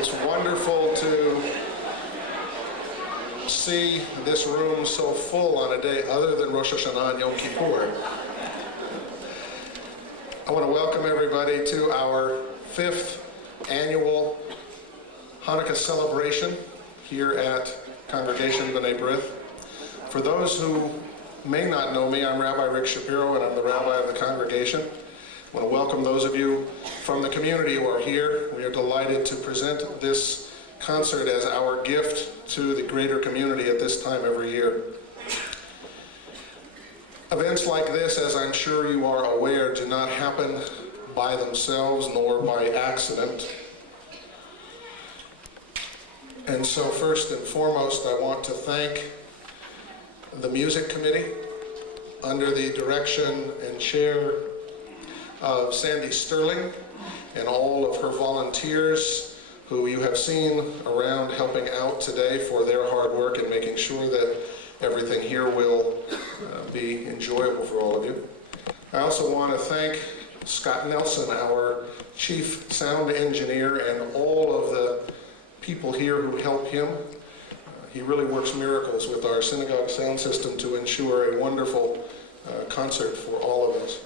It's wonderful to see this room so full on a day other than Rosh Hashanah and Yom Kippur. I want to welcome everybody to our 5th annual Hanukkah celebration here at Congregation B'nai B'rith. For those who may not know me, I'm Rabbi Rick Shapiro and I'm the rabbi of the congregation. I want to welcome those of you from the community who are here. We are delighted to present this concert as our gift to the greater community at this time every year. Events like this, as I'm sure you are aware, do not happen by themselves nor by accident. And so first and foremost, I want to thank the music committee under the direction and chair of Sandy Sterling and all of her volunteers who you have seen around helping out today for their hard work in making sure that everything here will be enjoyable for all of you. I also want to thank Scott Nelson, our chief sound engineer, and all of the people here who help him. He really works miracles with our synagogue sound system to ensure a wonderful concert for all of us.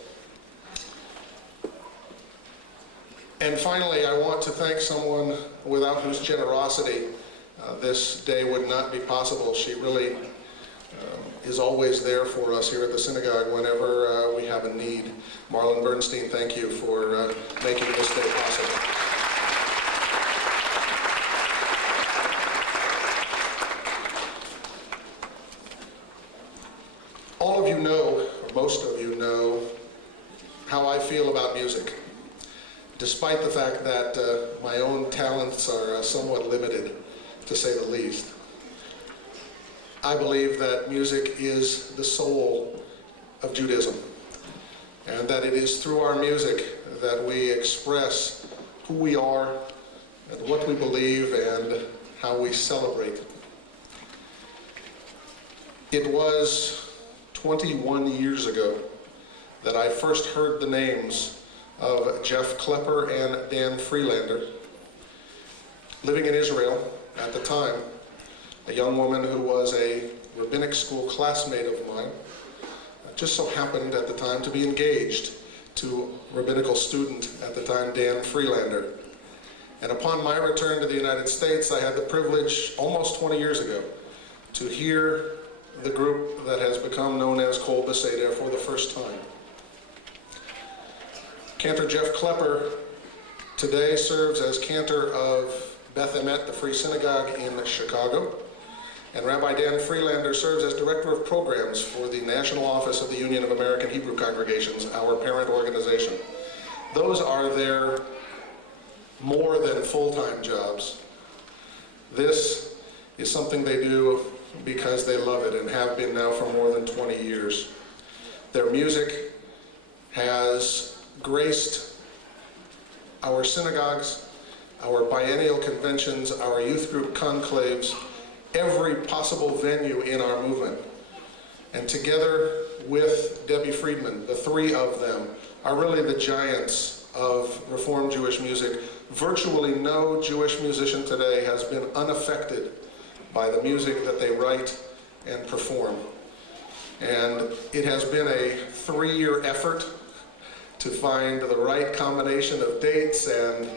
And finally, I want to thank someone without whose generosity this day would not be possible. She really is always there for us here at the synagogue whenever we have a need. Marlon Bernstein, thank you for making this day possible. All of you know, or most of you know, how I feel about music, despite the fact that my own talents are somewhat limited, to say the least. I believe that music is the soul of Judaism, and that it is through our music that we express who we are, and what we believe, and how we celebrate. It was 21 years ago that I first heard the names of Jeff Klepper and Dan Freelander. Living in Israel at the time, a young woman who was a rabbinic school classmate of mine just so happened at the time to be engaged to a rabbinical student at the time, Dan Freelander. And upon my return to the United States, I had the privilege almost 20 years ago to hear the group that has become known as Kol B'seder for the first time. Cantor Jeff Klepper today serves as cantor of Beth Emet, the Free Synagogue in Chicago, and Rabbi Dan Freelander serves as director of programs for the National Office of the Union of American Hebrew Congregations, our parent organization. Those are their more than full-time jobs. This is something they do because they love it and have been now for more than 20 years. Their music has graced our synagogues, our biennial conventions, our youth group conclaves, every possible venue in our movement. And together with Debbie Friedman, the three of them are really the giants of Reform Jewish music. Virtually no Jewish musician today has been unaffected by the music that they write and perform. And it has been a 3-year effort to find the right combination of dates and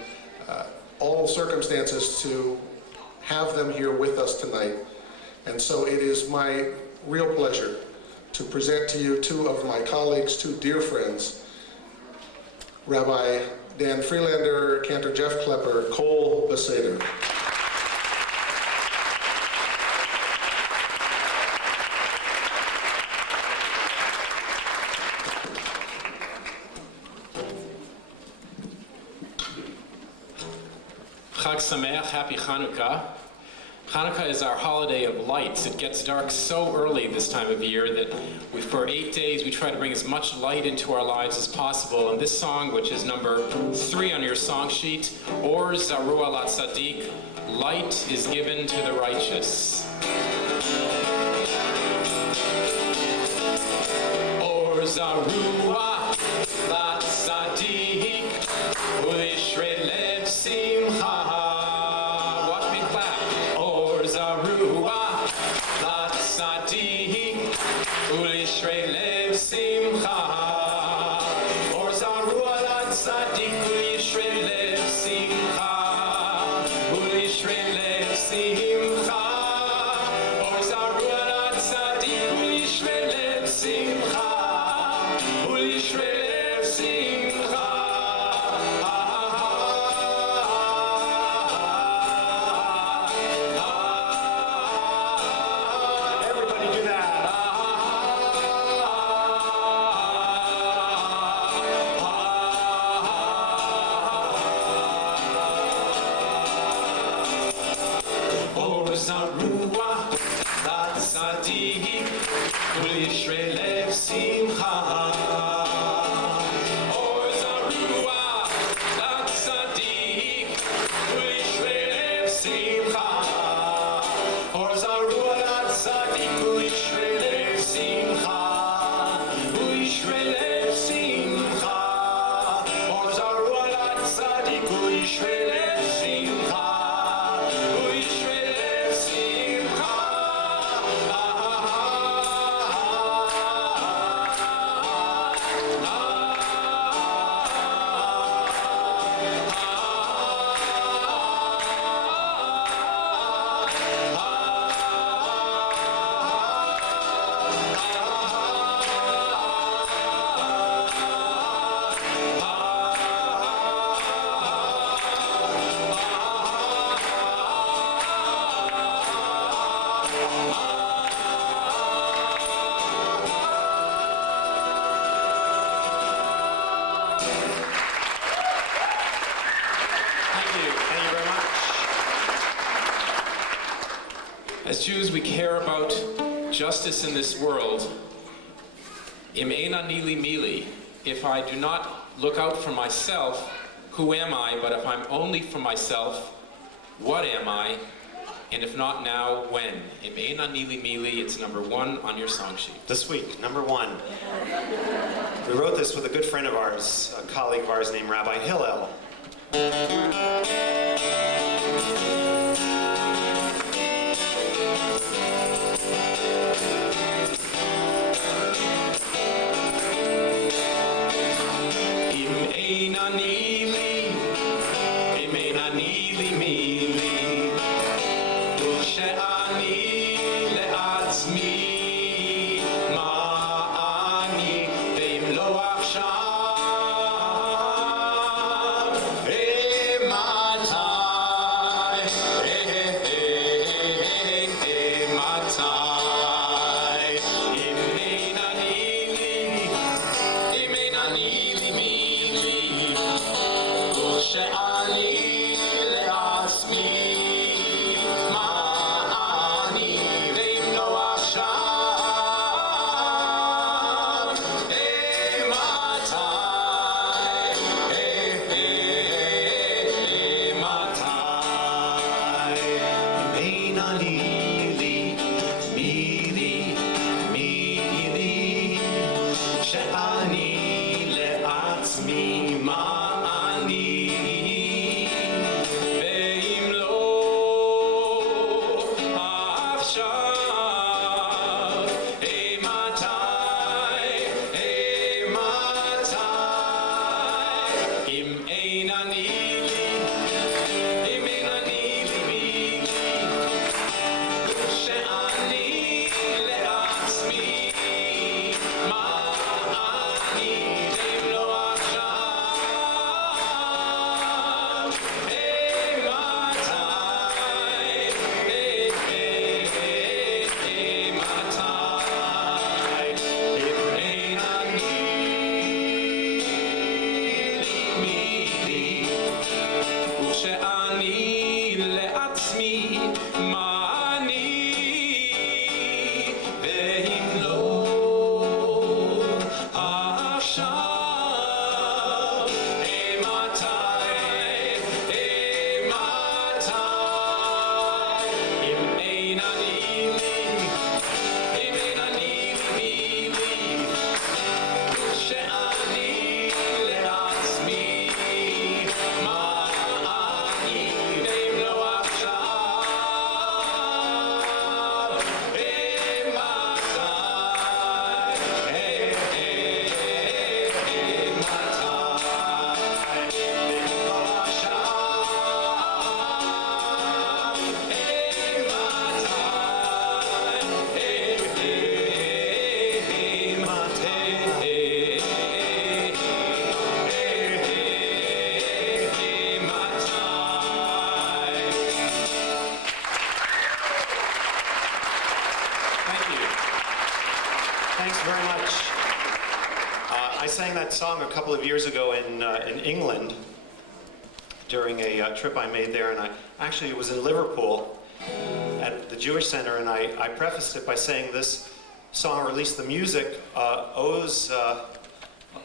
all circumstances to have them here with us tonight. And so it is my real pleasure to present to you two of my colleagues, two dear friends, Rabbi Dan Freelander, Cantor Jeff Klepper, Kol B'seder. Chag Sameach, happy Hanukkah. Hanukkah is our holiday of lights. It gets dark so early this time of year that for 8 days we try to bring as much light into our lives as possible. And this song, which is number 3 on your song sheet, Or Zaru Ala Tzaddik, light is given to the righteous. Or Zaru Ala Tzaddik, U'ishrei lev simcha. Zarua Latzadik Kol Yisrael Simcha Or Zarua Latzadik Kol Yisrael Simcha Or Zarua Latzadik Kol Yisrael Simcha Kol Yisrael Simcha Or Zarua Latzadik Kol Yisrael Simcha As Jews, we care about justice in this world. Im ein ani li mili. If I do not look out for myself, who am I? But if I'm only for myself, what am I? And if not now, when? Im ein ani li mili. It's number 1 on your song sheet. This week, number 1. We wrote this with a good friend of ours, a colleague of ours named Rabbi Hillel. Song a couple of years ago in England during a trip I made there, and it was in Liverpool at the Jewish Center, and I prefaced it by saying this song, or at least the music, owes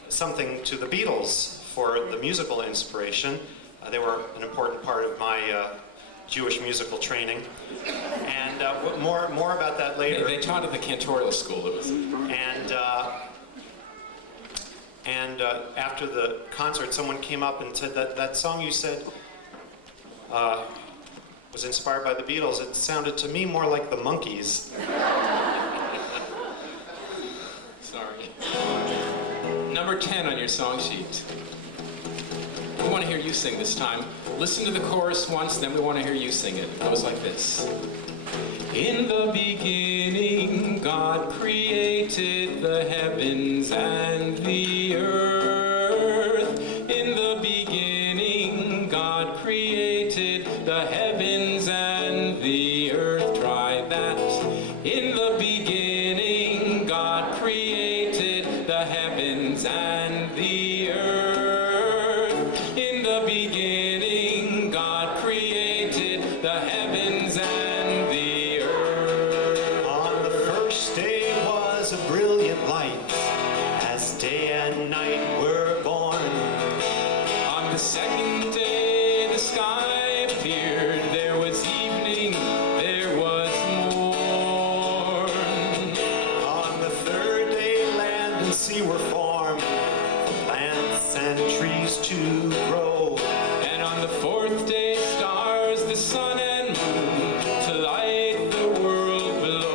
something to the Beatles for the musical inspiration. They were an important part of my Jewish musical training, and more about that later. They taught at the Cantor school. It was. And after the concert, someone came up and said that song you said was inspired by the Beatles. It sounded to me more like the Monkees. Sorry. Number 10 on your song sheet. We want to hear you sing this time. Listen to the chorus once, then we want to hear you sing it. It goes like this. In the beginning, God created the heavens and the earth. In the beginning, God created the heavens and the earth. Try that. In the beginning, God created the heavens and the earth. In the beginning, God created the heavens and the earth. On the first day was a brilliant light, as day and night were born. On the second day, the sky appeared. There was evening, there was morn. On the third day, land and sea were formed, for plants and trees to grow. And on the fourth day, stars, the sun and moon, to light the world below.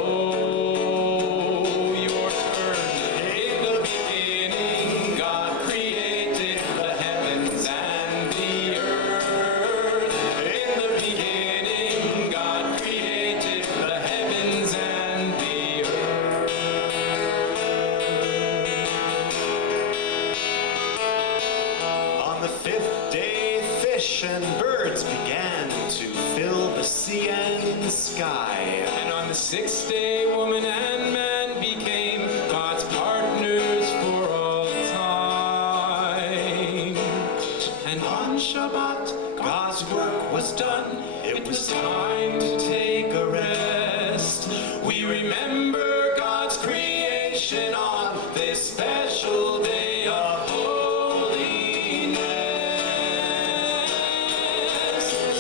Your turn. In the beginning, God created the heavens and the earth. In the beginning, God created the heavens and the earth. On the fifth day, fish and birds began to fill the sea and sky. And on the sixth day, woman and man became God's partners for all time. And on Shabbat, God's work was done. It was time to take a rest. We remember God's creation on this special day of holiness.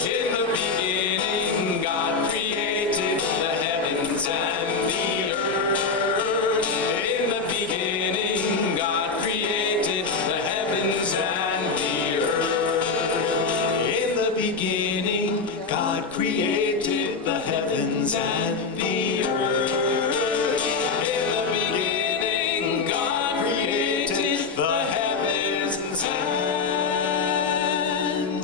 In the beginning, God created the heavens and the earth. In the beginning, God created the heavens and the earth. In the beginning, God created the heavens and the earth. In the beginning, God created the heavens and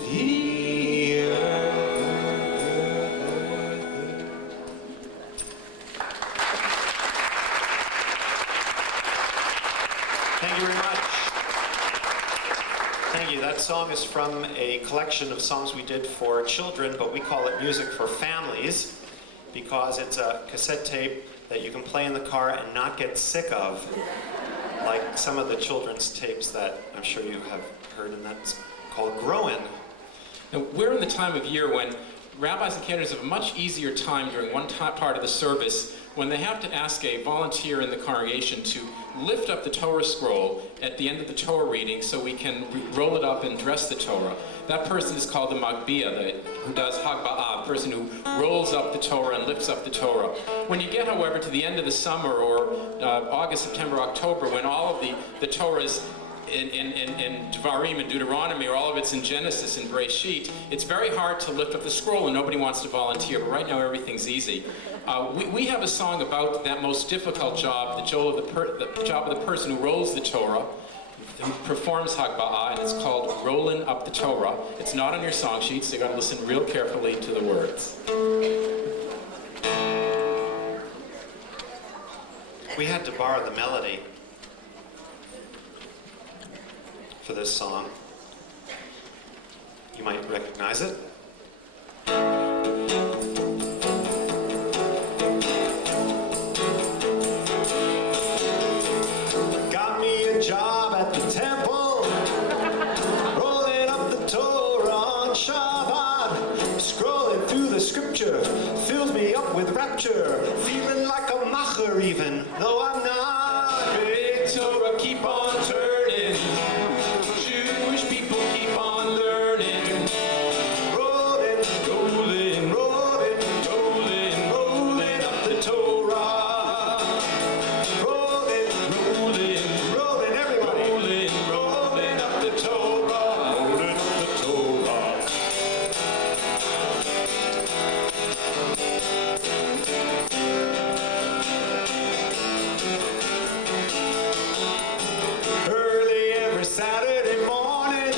the earth. Thank you very much. Thank you. That song is from a collection of songs we did for children, but we call it Music for Families because it's a cassette tape that you can play in the car and not get sick of, like some of the children's tapes that I'm sure you have heard, and that's called Growin'. Now, we're in the time of year when rabbis and cantors have a much easier time during one part of the service when they have to ask a volunteer in the congregation to lift up the Torah scroll at the end of the Torah reading so we can roll it up and dress the Torah. That person is called the Magbia, who does Hagba'ah, the person who rolls up the Torah and lifts up the Torah. When you get, however, to the end of the summer or August, September, October, when all of the Torah's in Devarim and Deuteronomy, or all of it's in Genesis and Bereshit, it's very hard to lift up the scroll and nobody wants to volunteer, but right now everything's easy. We have a song about that most difficult job, the job of the person who rolls the Torah, who performs Hagba'ah, and it's called Rollin' Up the Torah. It's not on your song sheet, so you gotta listen real carefully to the words. We had to borrow the melody for this song. You might recognize it. Got me a job at the temple, rolling up the Torah on Shabbat, scrolling through the scripture, fills me up with rapture, feeling like a macher even, though I'm not. Big Torah, keep on turning. Jewish people keep on learning. Rolling, Rolling, rolling, rolling, rolling up the Torah. rolling, Rolling, rolling, everybody. rolling, rolling up the Torah. Rolling up the Torah. Early every Saturday morning,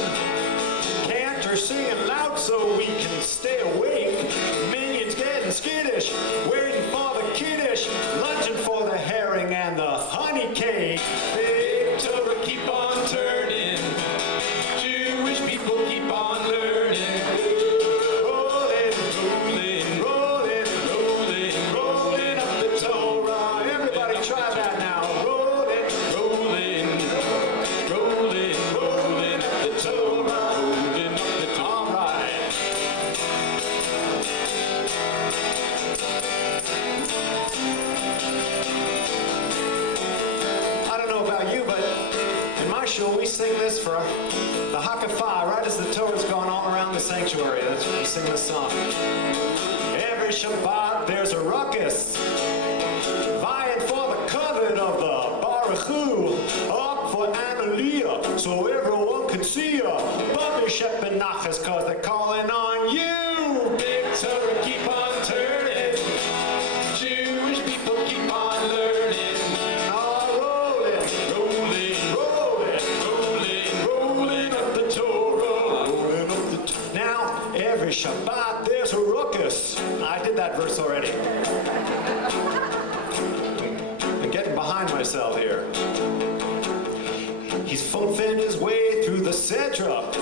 Cantor singing loud so we can stay awake. Minions getting skittish, waiting for the kiddish, lunging for the herring and the honey cake. Big Torah, keep on turning. Jewish people keep on learning. Rolling, Rolling, rolling, rolling, rolling up the Torah. everybody try that now. Rolling, Rolling, rolling, rolling up the Torah. Rolling up the Torah. all right. I don't know about you, but in my show we sing this for the Hakafah, right as the Torah's going all around the sanctuary. That's when we sing this song. Every Shabbat there's a ruckus, vying for the covet of the Baruch Hu, up for an Aliyah, so everyone can see ya. Bubby Shep and Nachas, cause they're calling on you. Big Torah, keep on turning. Jewish people keep on learning. All rolling, Rolling, rolling. rolling, rolling up the Torah. Rolling up the Torah. Now, every Shabbat there's a ruckus. I did that verse already. I'm getting behind myself here. He's fumfing his way through the Sedra.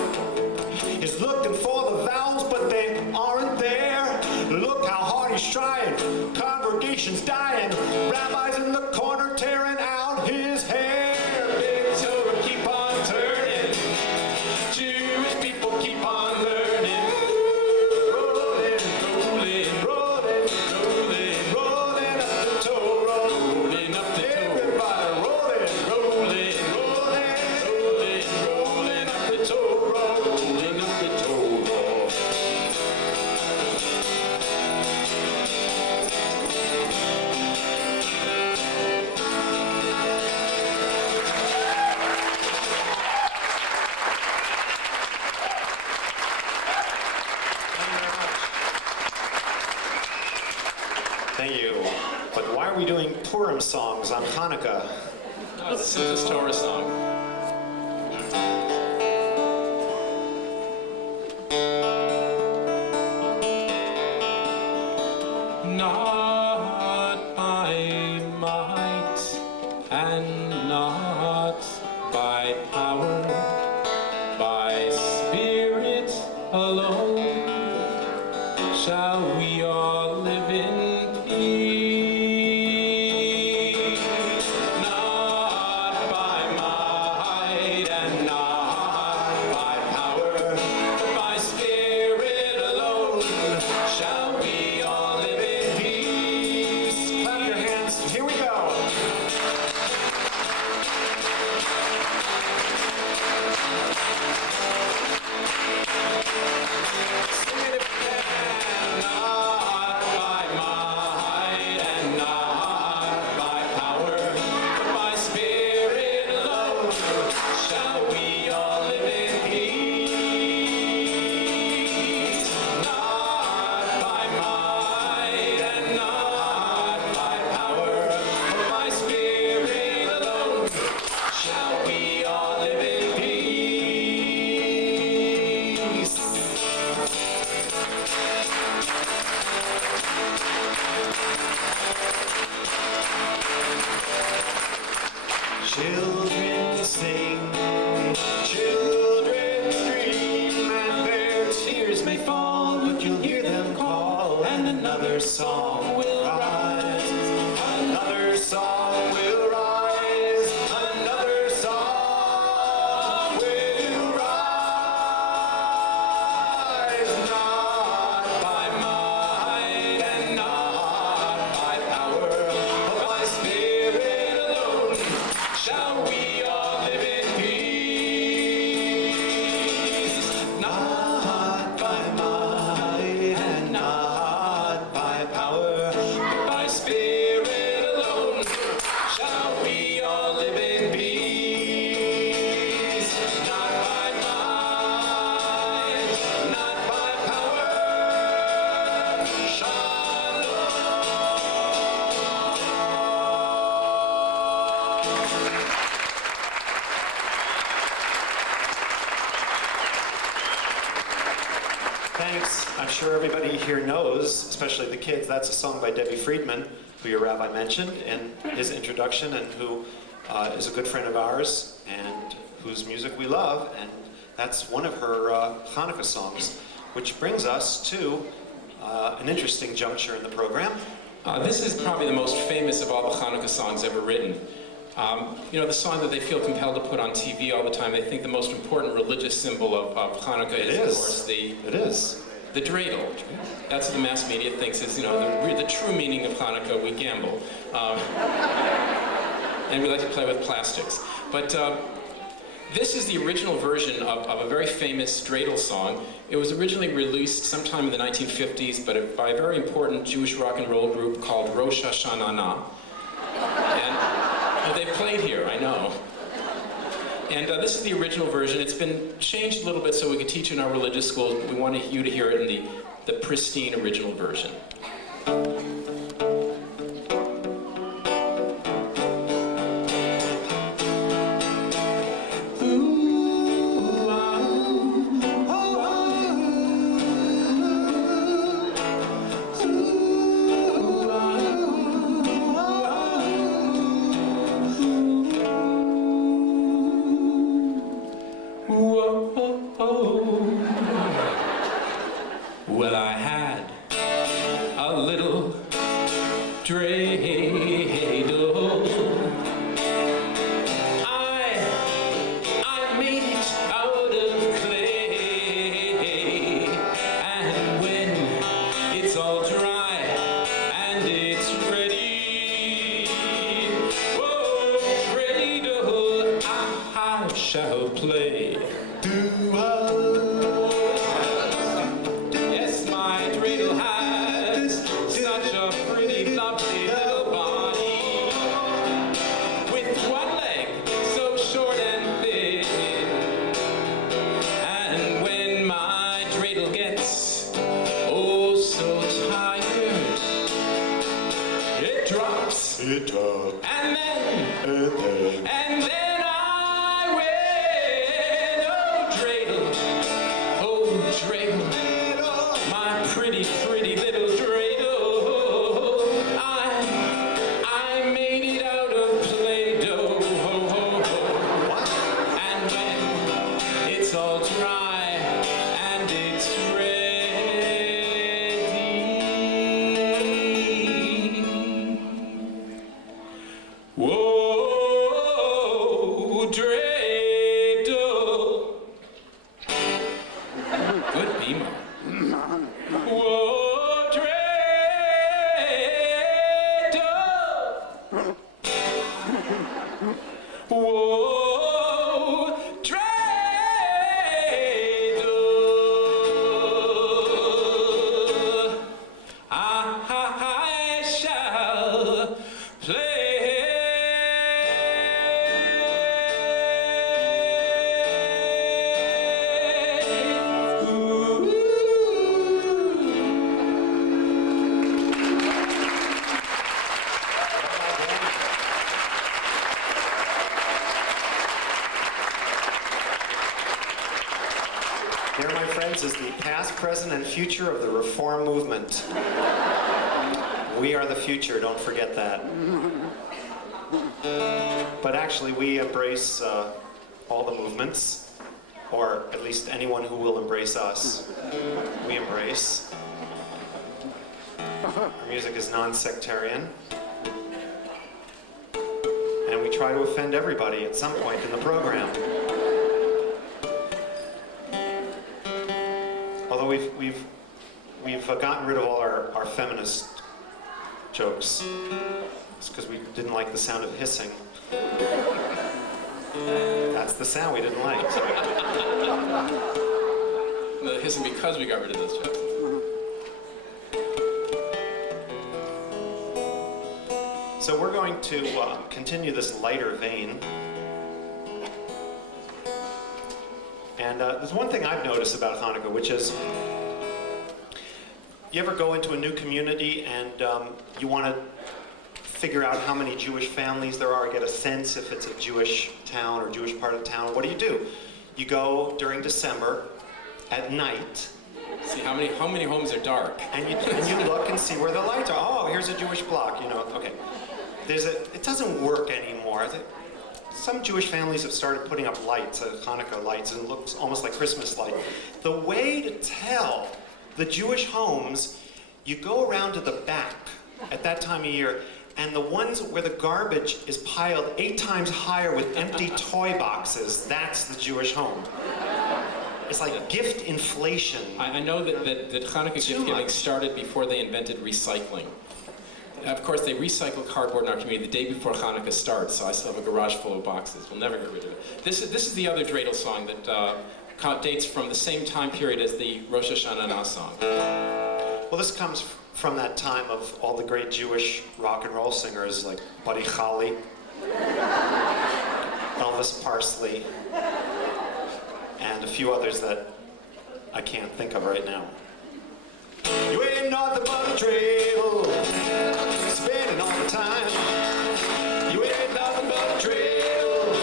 He's looking for the vowels, but they aren't there. Look how hard he's trying. Congregation's dying. Rabbis in the corner tearing out his hair. Big Torah, keep on turning. Jewish people keep on learning. Rolling, Rolling, rolling, rolling, rolling up the Torah. rolling up the Torah. Everybody rolling, Rolling, rolling. rolling, rolling up the Torah. Rolling up the Torah. Thank you. But why are we doing Purim songs on Hanukkah? Oh, this is this Torah song. Not by might and not by power, by Spirit alone shall we all live in peace. Not by might and not by power, but by Spirit alone shall we all live in peace. Clap your hands. Here we go. Sing it if you can. Not by might and not by power, but by Spirit alone shall we all live in peace. Not by might and not by power, but by Spirit alone shall we all live in peace. Children sing, children dream, and their tears may fall, but you'll hear them call, and another song will rise. Another song will rise. Another song will rise. Not by might and not I'm sure everybody here knows, especially the kids, that's a song by Debbie Friedman, who your rabbi mentioned in his introduction, and who is a good friend of ours, and whose music we love, and that's one of her Hanukkah songs, which brings us to an interesting juncture in the program. This is probably the most famous of all the Hanukkah songs ever written. You know, the song that they feel compelled to put on TV all the time. They think the most important religious symbol of Hanukkah is, of course, the dreidel. That's what the mass media thinks is, you know, the true meaning of Hanukkah. We gamble. And we like to play with plastics. But this is the original version of a very famous dreidel song. It was originally released sometime in the 1950s, but by a very important Jewish rock and roll group called Rosh Hashanah. And they played here, I know. And this is the original version. It's been changed a little bit so we can teach in our religious schools, but we wanted you to hear it in the pristine original version. Well, I had a little dreidel. I made it out of clay, and when it's all dry and it's ready, oh, dreidel, I shall play. Yes, my dreidel has such a pretty, lovely little body, with one leg so short and thin. And when my dreidel gets oh so tired, it drops. And then I win. Oh dreidel, my pretty, pretty little dreidel. I made it out of Play-Doh. And when it's all dry and it's ready, whoa, dreidel. Good Beamer. Whoa, dreidel. Whoa, dreidel. I shall play. Here, my friends, is the past, present, and future of the Reform movement. We are the future, don't forget that. But actually, we embrace all the movements, or at least anyone who will embrace us. We embrace. Our music is non-sectarian. And we try to offend everybody at some point in the program. Although we've gotten rid of all our feminist jokes. It's because we didn't like the sound of hissing. That's the sound we didn't like. No, hissing because we got rid of those jokes. So we're going to continue this lighter vein. And there's one thing I've noticed about Hanukkah, which is, you ever go into a new community and you want to figure out how many Jewish families there are, get a sense if it's a Jewish town or Jewish part of town? What do? You go during December at night See how many homes are dark. And you look and see where the lights are. Oh, here's a Jewish block, you know, okay. It doesn't work anymore. Some Jewish families have started putting up lights, Hanukkah lights, and it looks almost like Christmas light. The way to tell the Jewish homes, you go around to the back at that time of year, and the ones where the garbage is piled 8 times higher with empty toy boxes, that's the Jewish home. It's like gift inflation. I know that Hanukkah gift giving started before they invented recycling. Of course, they recycle cardboard in our community the day before Hanukkah starts, so I still have a garage full of boxes. We'll never get rid of it. This is the other dreidel song that dates from the same time period as the Rosh Hashanah song. Well, this comes from that time of all the great Jewish rock and roll singers like Buddy Holly, Elvis Parsley, and a few others that I can't think of right now. You ain't nothing but a dreidel, spinning all the time. You ain't nothing but a dreidel,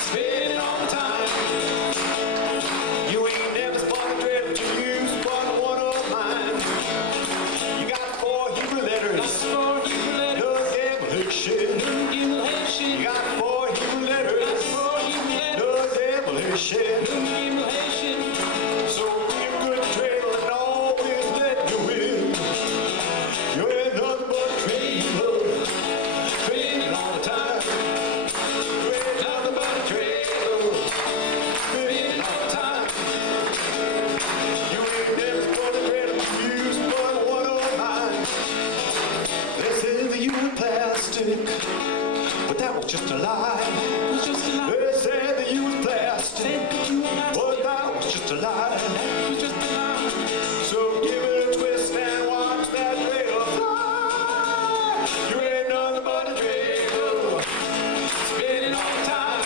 spinning all the time. You ain't never spun a dreidel to use but one of mine. You got 4 Hebrew letters, no devilish shit. You got 4 Hebrew letters, no devilish shit. So be a good dreidel and always let you win. You ain't nothing but a dreidel, spinning all the time. You ain't nothing but a dreidel, spinning all the time. You ain't never spun a dreidel to use but one of mine. They said that you were plastic, but that was just a lie. They said that you were plastic, but that was just a lie. So give it a twist and watch that dreidel fly. You ain't nothing but a dreidel, spinning all the time.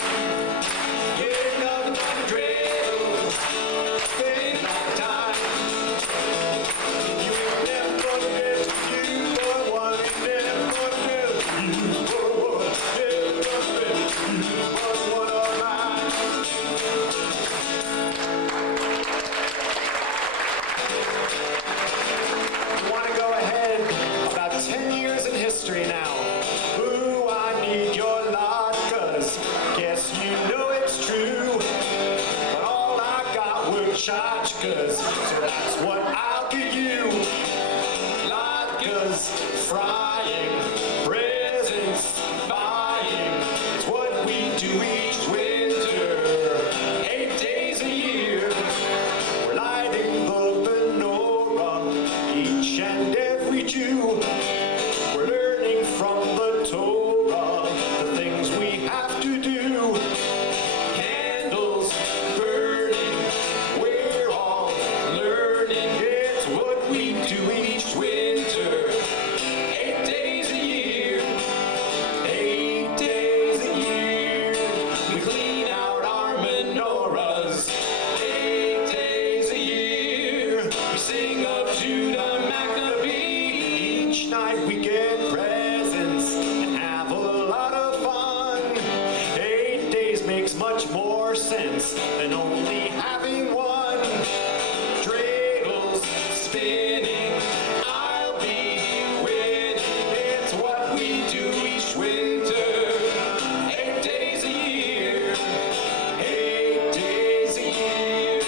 You ain't nothing but a dreidel, spinning all the time. You ain't never gonna get to use but one. You ain't never gonna get to use but one. Never gonna get to use but one of mine. You want to go ahead about 10 years in history now. Ooh, I need your lot, 'cause guess you know it's true. But all I got were tchotchkes, so that's what I'll give you. Latkes, frying, presents, buying, it's what we do each winter, 8 days a year. We're lighting the menorah, each and every Jew. We're learning from the Torah the things we have to do. Candles burning, we're all learning. It's what we do each winter, 8 days a year. 8 days a year, we clean out our menorahs. 8 days a year, we sing of Judah Maccabee. Each night we get presents and have a lot of fun. 8 days makes much more sense than only having one. Dreidels spinning, I'll be winning. It's what we do each winter, 8 days a year. 8 days a year,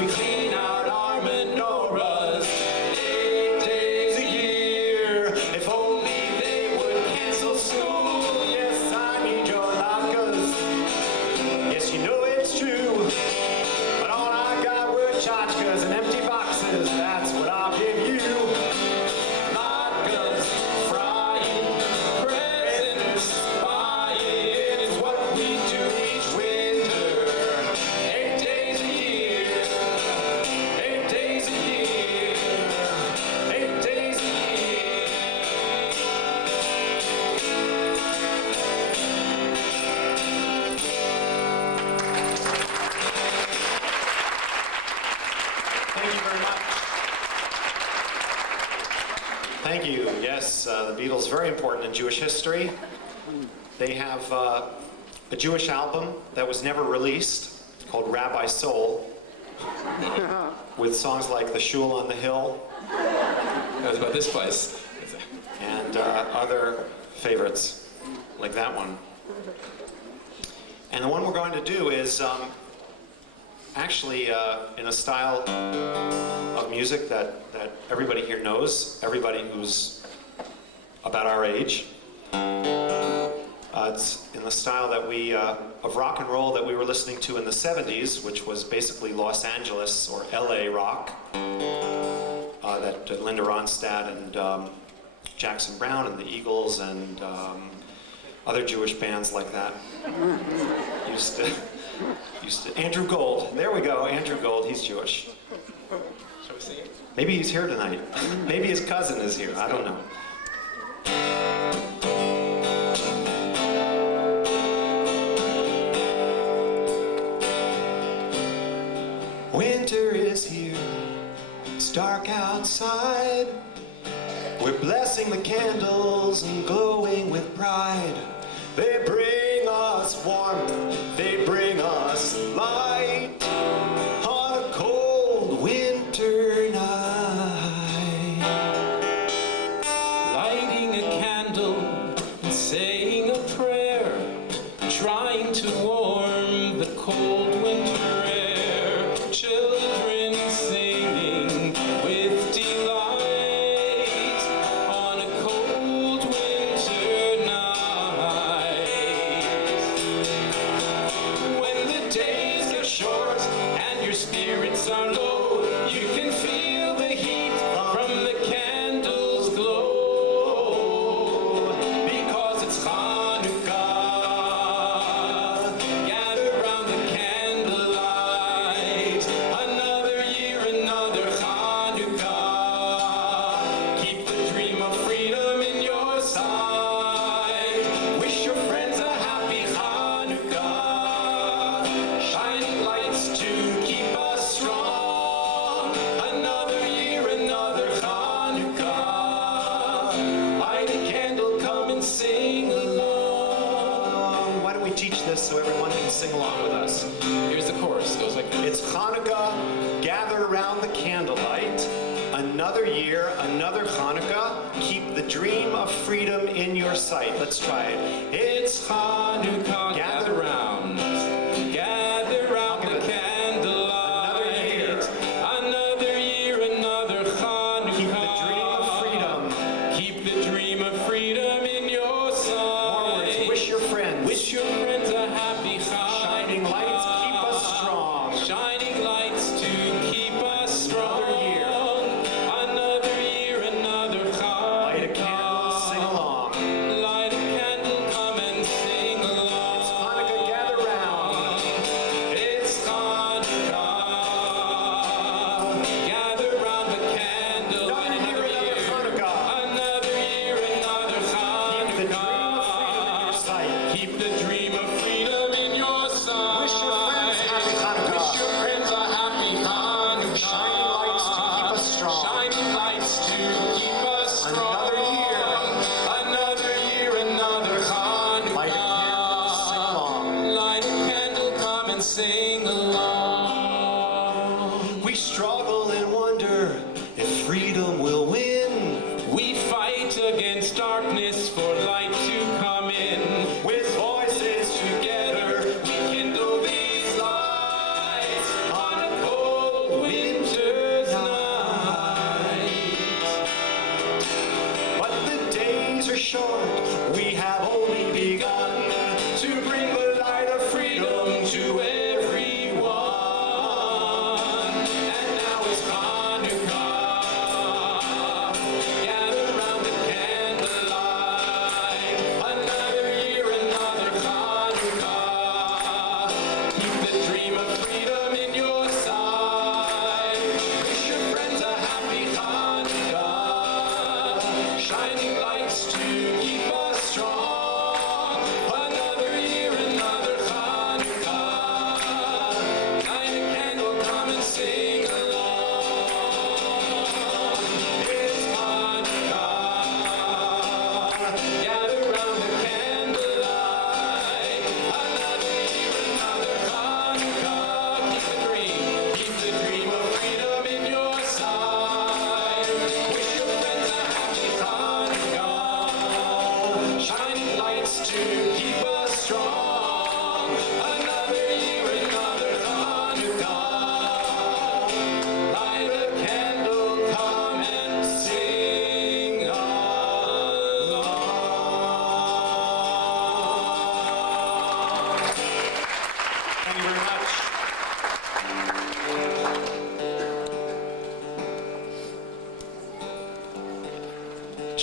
we clean out our menorahs. 8 days a year, if only they would cancel school. Yes, I need your latkes. Yes, you know it's true. But all I got were tchotchkes and empty boxes. That's what I'll give you. Latkes, frying, presents, buying, it's what we do each winter. 8 days a year. 8 days a year. 8 days a year. Thank you very much. Thank you. Yes, the Beatles, very important in Jewish history. They have a Jewish album that was never released called Rabbi Soul. with songs like The Shul on the Hill That was about this place. and other favorites like that one. And the one we're going to do is actually in a style of music that everybody here knows, everybody who's about our age. It's in the style that of rock and roll that we were listening to in the 70s, which was basically Los Angeles or LA rock, that Linda Ronstadt and Jackson Browne and the Eagles and other Jewish bands like that used to. Andrew Gold, there we go, Andrew Gold, he's Jewish. Shall we sing it? Maybe he's here tonight. Maybe his cousin is here, I don't know. Winter is here, it's dark outside. We're blessing the candles and glowing with pride. They bring us warmth, they bring us light on a cold winter night. Lighting a candle and saying a prayer, trying to warm the cold winter air. Children singing with delight on a cold winter night. When the days are short and your spirits are low, you can feel the heat from the candles glow. Because it's Hanukkah, gather round the candlelight. Another year, another Hanukkah. Keep the dream of freedom in your sight. Wish your friends a happy Hanukkah. Shining lights to keep us strong. Another year, another Hanukkah. Light a candle, come and sing along. Why don't we teach this so everyone can sing along with us? Here's the chorus. It goes like this. It's Hanukkah, gather around the candlelight. Another year, another Hanukkah. Keep the dream of freedom in your sight. Let's try it. It's Hanukkah, Gather gather round. Gather round the candlelight. Another year, another Hanukkah. Keep the dream of freedom. Keep the dream of freedom in your More words. sight. Wish your friends. Wish your friends a happy Hanukkah. Shining lights keep us strong. Shining lights to keep us strong. Another year. Another year, another Hanukkah. Light a candle, sing along. Light a candle, come and sing along. It's Hanukkah, gather round. It's Hanukkah. Gather round the candle. Another year, another Hanukkah. Another year, another Hanukkah. Keep the dream of freedom in your sight. Keep the dream of freedom in your sight. Wish your friends happy Hanukkah. Wish your friends a happy Hanukkah. Shining lights to keep us strong. Shining lights to keep us strong. Another year. Another year, another Hanukkah. Light a candle, sing along. Light a candle, come and sing along. We struggle and wonder if freedom will win. We fight against darkness for light to come in. With voices Together we kindle these lights on a cold winter's night. but the days are short, we have only begun To bring the light of freedom to everyone. And now it's Hanukkah. Gather round the candlelight. Another year, another Hanukkah. Keep the dream of freedom in your sight. Wish your friends a happy Hanukkah. Shining lights to keep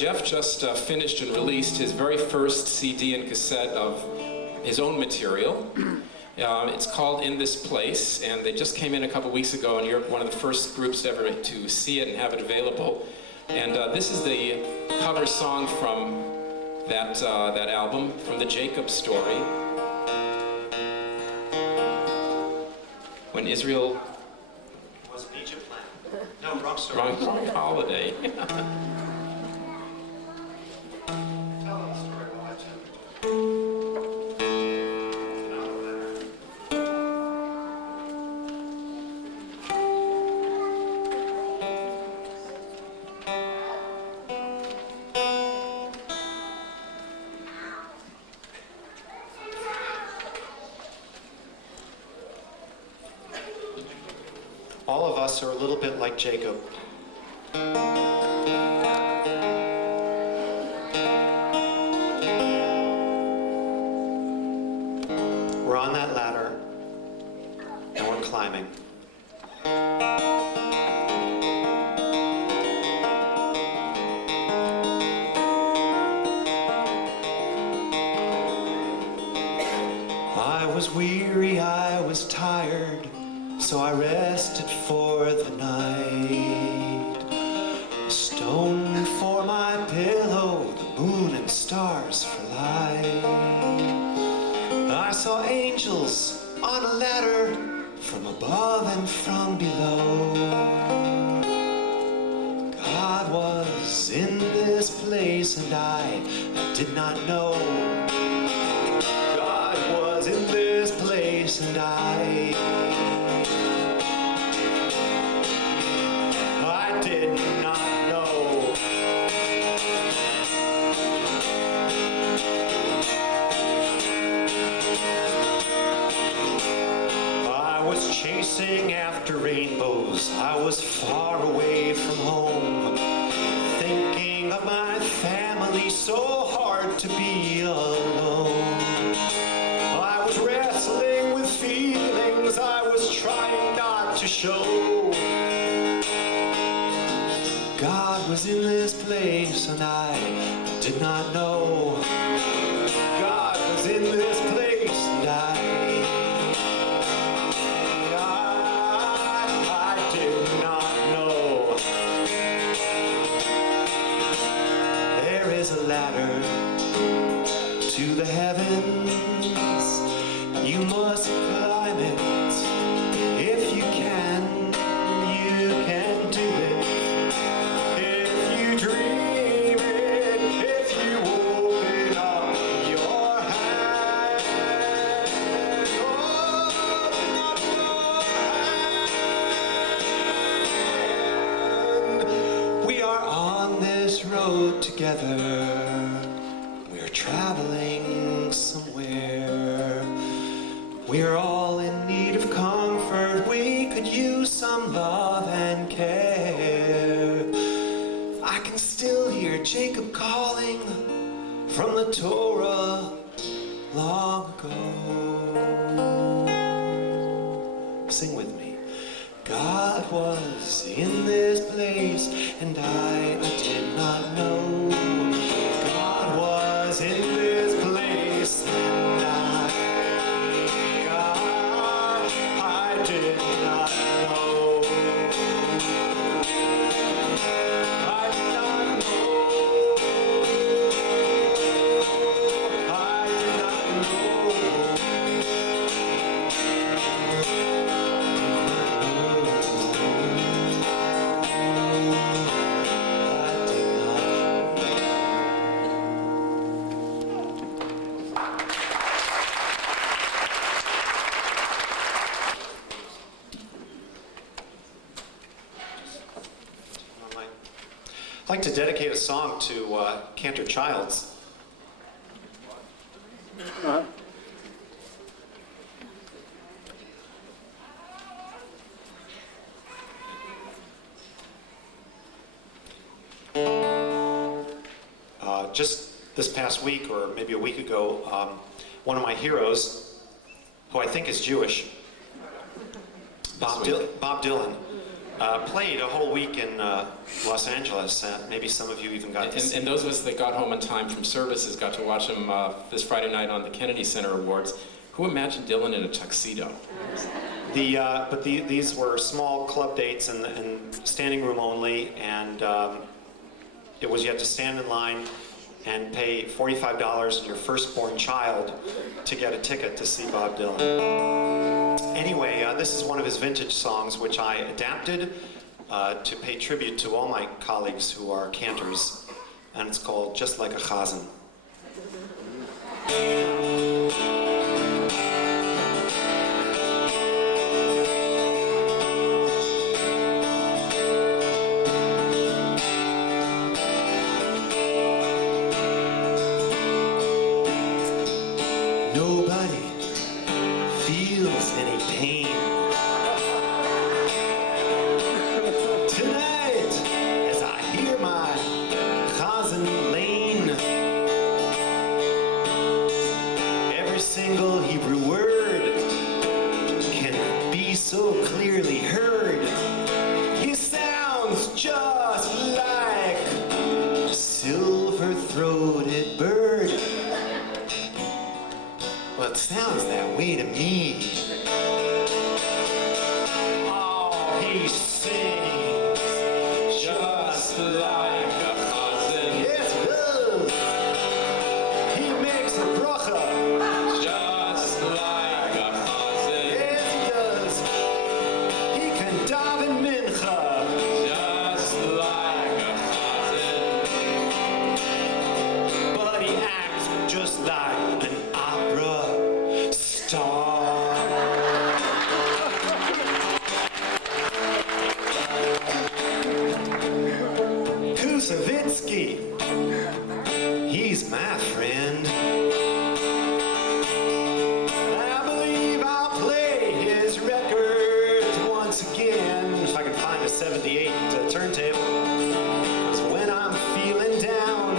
Jeff just finished and released his very first CD and cassette of his own material. It's called In This Place, and they just came in a couple weeks ago, and you're one of the first groups ever to see it and have it available. And this is the cover song from that album, from the Jacob story. When Israel... Was it Egypt land? No, wrong story. Wrong holiday. Tell them the story while I tell All of us are a little bit like Jacob. We're on that ladder, and we're climbing. I was weary, I was tired, so I rested for the night. A stone for my pillow, the moon and stars for light. I saw angels on a ladder from above and from below. God was in this place and I did not know. God was in this place and I did not know. I was chasing after rainbows. I was far away from home, thinking of my family, so hard to be alone. I was wrestling with feelings I was trying not to show. God was in this place and I did not know. God was in this place and I did not know. There is a ladder to the heavens. You must climb it. If you can do it. Road together, we're traveling somewhere. We're all in need of comfort. We could use some love and care. I can still hear Jacob calling from the Torah long ago. Sing with me. God was in this place and I did not know. God was in this place and I did not know. I did not know. I did not know. I'd like to dedicate a song to Cantor Childs. Just this past week, or maybe a week ago, one of my heroes, who I think is Jewish, Bob Dylan, played a whole week in Los Angeles. Maybe some of you even got to see. And those of us that got home in time from services got to watch him this Friday night on the Kennedy Center Awards. Who imagined Dylan in a tuxedo? But these were small club dates and standing room only, and it was you had to stand in line and pay $45 and your firstborn child to get a ticket to see Bob Dylan. Anyway, this is one of his vintage songs, which I adapted to pay tribute to all my colleagues who are cantors, and it's called Just Like a Chazan. Nobody feels any pain tonight as I hear my Chazan lane. Every single Hebrew word can be so clearly heard. He sounds just like a silver-throated bird. Well, it sounds that way to me. Oh, he sings just like a chazan. Yes, he does. He makes a bracha just like a chazan. Yes, he does. He can daven mincha just like a chazan. But he acts just like an opera star. Kusavitsky, he's my friend. I believe I'll play his records once again, if I can find a 78 turntable. 'Cause when I'm feeling down,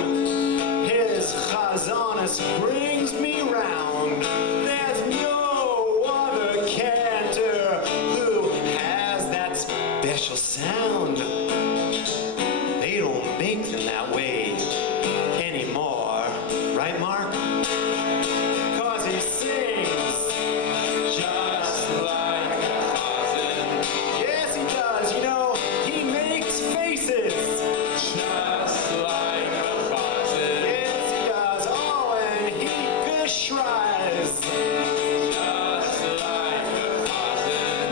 his chazanus brings me round. There's no other cantor who has that special sound. They don't make them that way anymore, right, Mark? 'Cause he sings just like a chazan. Yes, he does. You know, he makes faces just like a chazan. Yes, he does. Oh, and he geschries just like a chazan.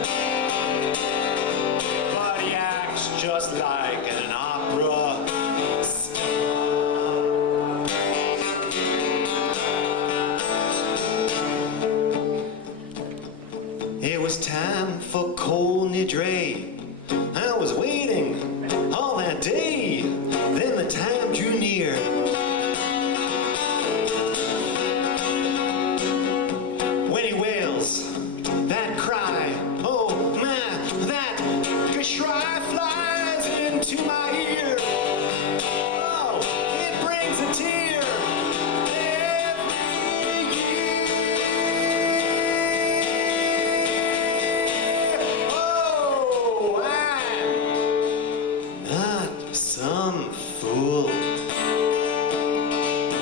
But he acts just like an opera star. It was time for Kol Nidre. I was waiting all that day. Then the time drew near. When he wails that cry, oh my, that geschrei flies into my ear. Oh, it brings a tear every year. Oh, I'm not some fool.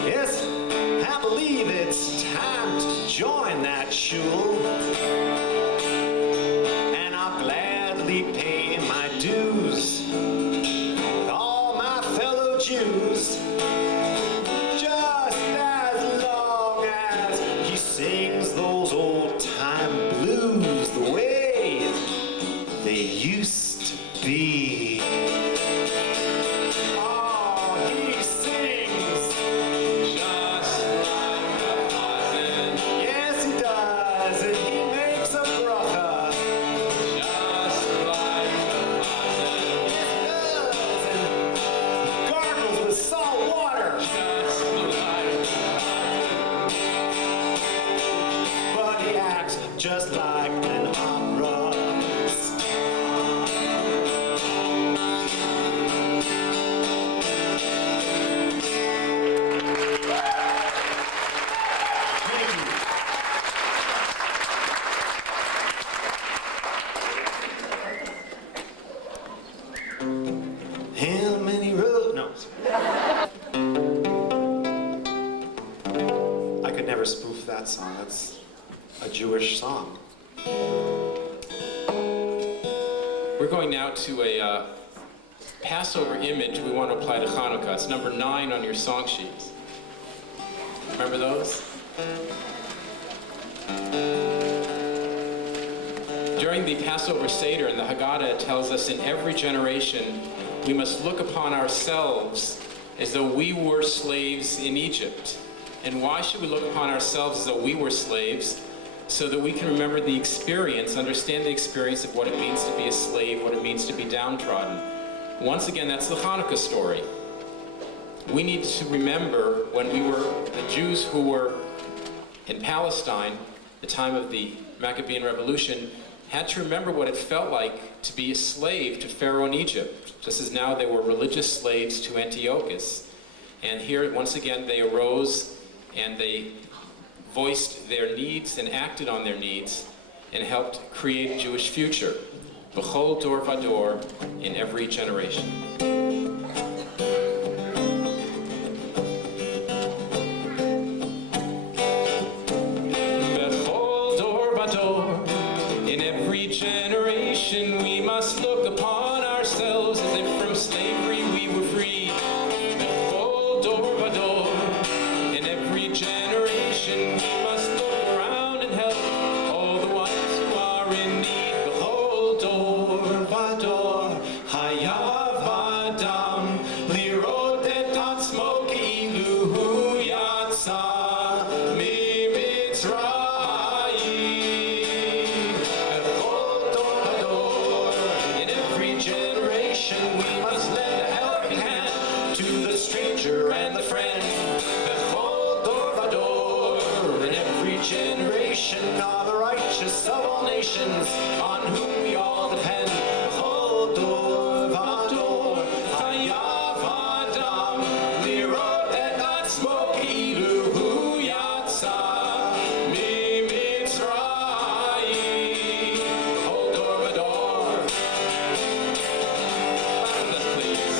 Yes, I believe it's time to join that shul. And I'll gladly pay my dues with all my fellow Jews. Just as long as he sings those old time blues the way they used to be. Oh, he sings just like a chazan. Yes, he does, and he makes a bracha just like a chazan. Yes, he does, and he gargles with salt water just like a chazan. But he acts just like an opera star. Thank you. never spoof that song. That's a Jewish song. We're going now to a Passover image we want to apply to Hanukkah. It's number 9 on your song sheets. Remember those? During the Passover Seder in the Haggadah, it tells us in every generation we must look upon ourselves as though we were slaves in Egypt. And why should we look upon ourselves as though we were slaves? So that we can remember the experience, understand the experience of what it means to be a slave, what it means to be downtrodden. Once again, that's the Hanukkah story. We need to remember when we were the Jews who were in Palestine, the time of the Maccabean Revolution, had to remember what it felt like to be a slave to Pharaoh in Egypt, just as now they were religious slaves to Antiochus. And here, once again, they arose and they voiced their needs and acted on their needs and helped create a Jewish future. B'chol dor vador, in every generation. B'chol dor vador, in every generation we must look upon ourselves as if from slavery we were free. B'chol dor vador, in every generation we must look around and help all the ones who are in need. Vador, hayav adam, lirot et atzmo keilu yatsa mimitzrayim. B'chol dor vador, in every generation we must lend a helping hand to the stranger and the friend. B'chol dor vador, in every generation are the righteous of all nations, on whom we all depend. B'chol dor vador, hayav adam, lirot et atzmo keilu yatsa mimitzrayim. B'chol dor vador. Clap with us, please.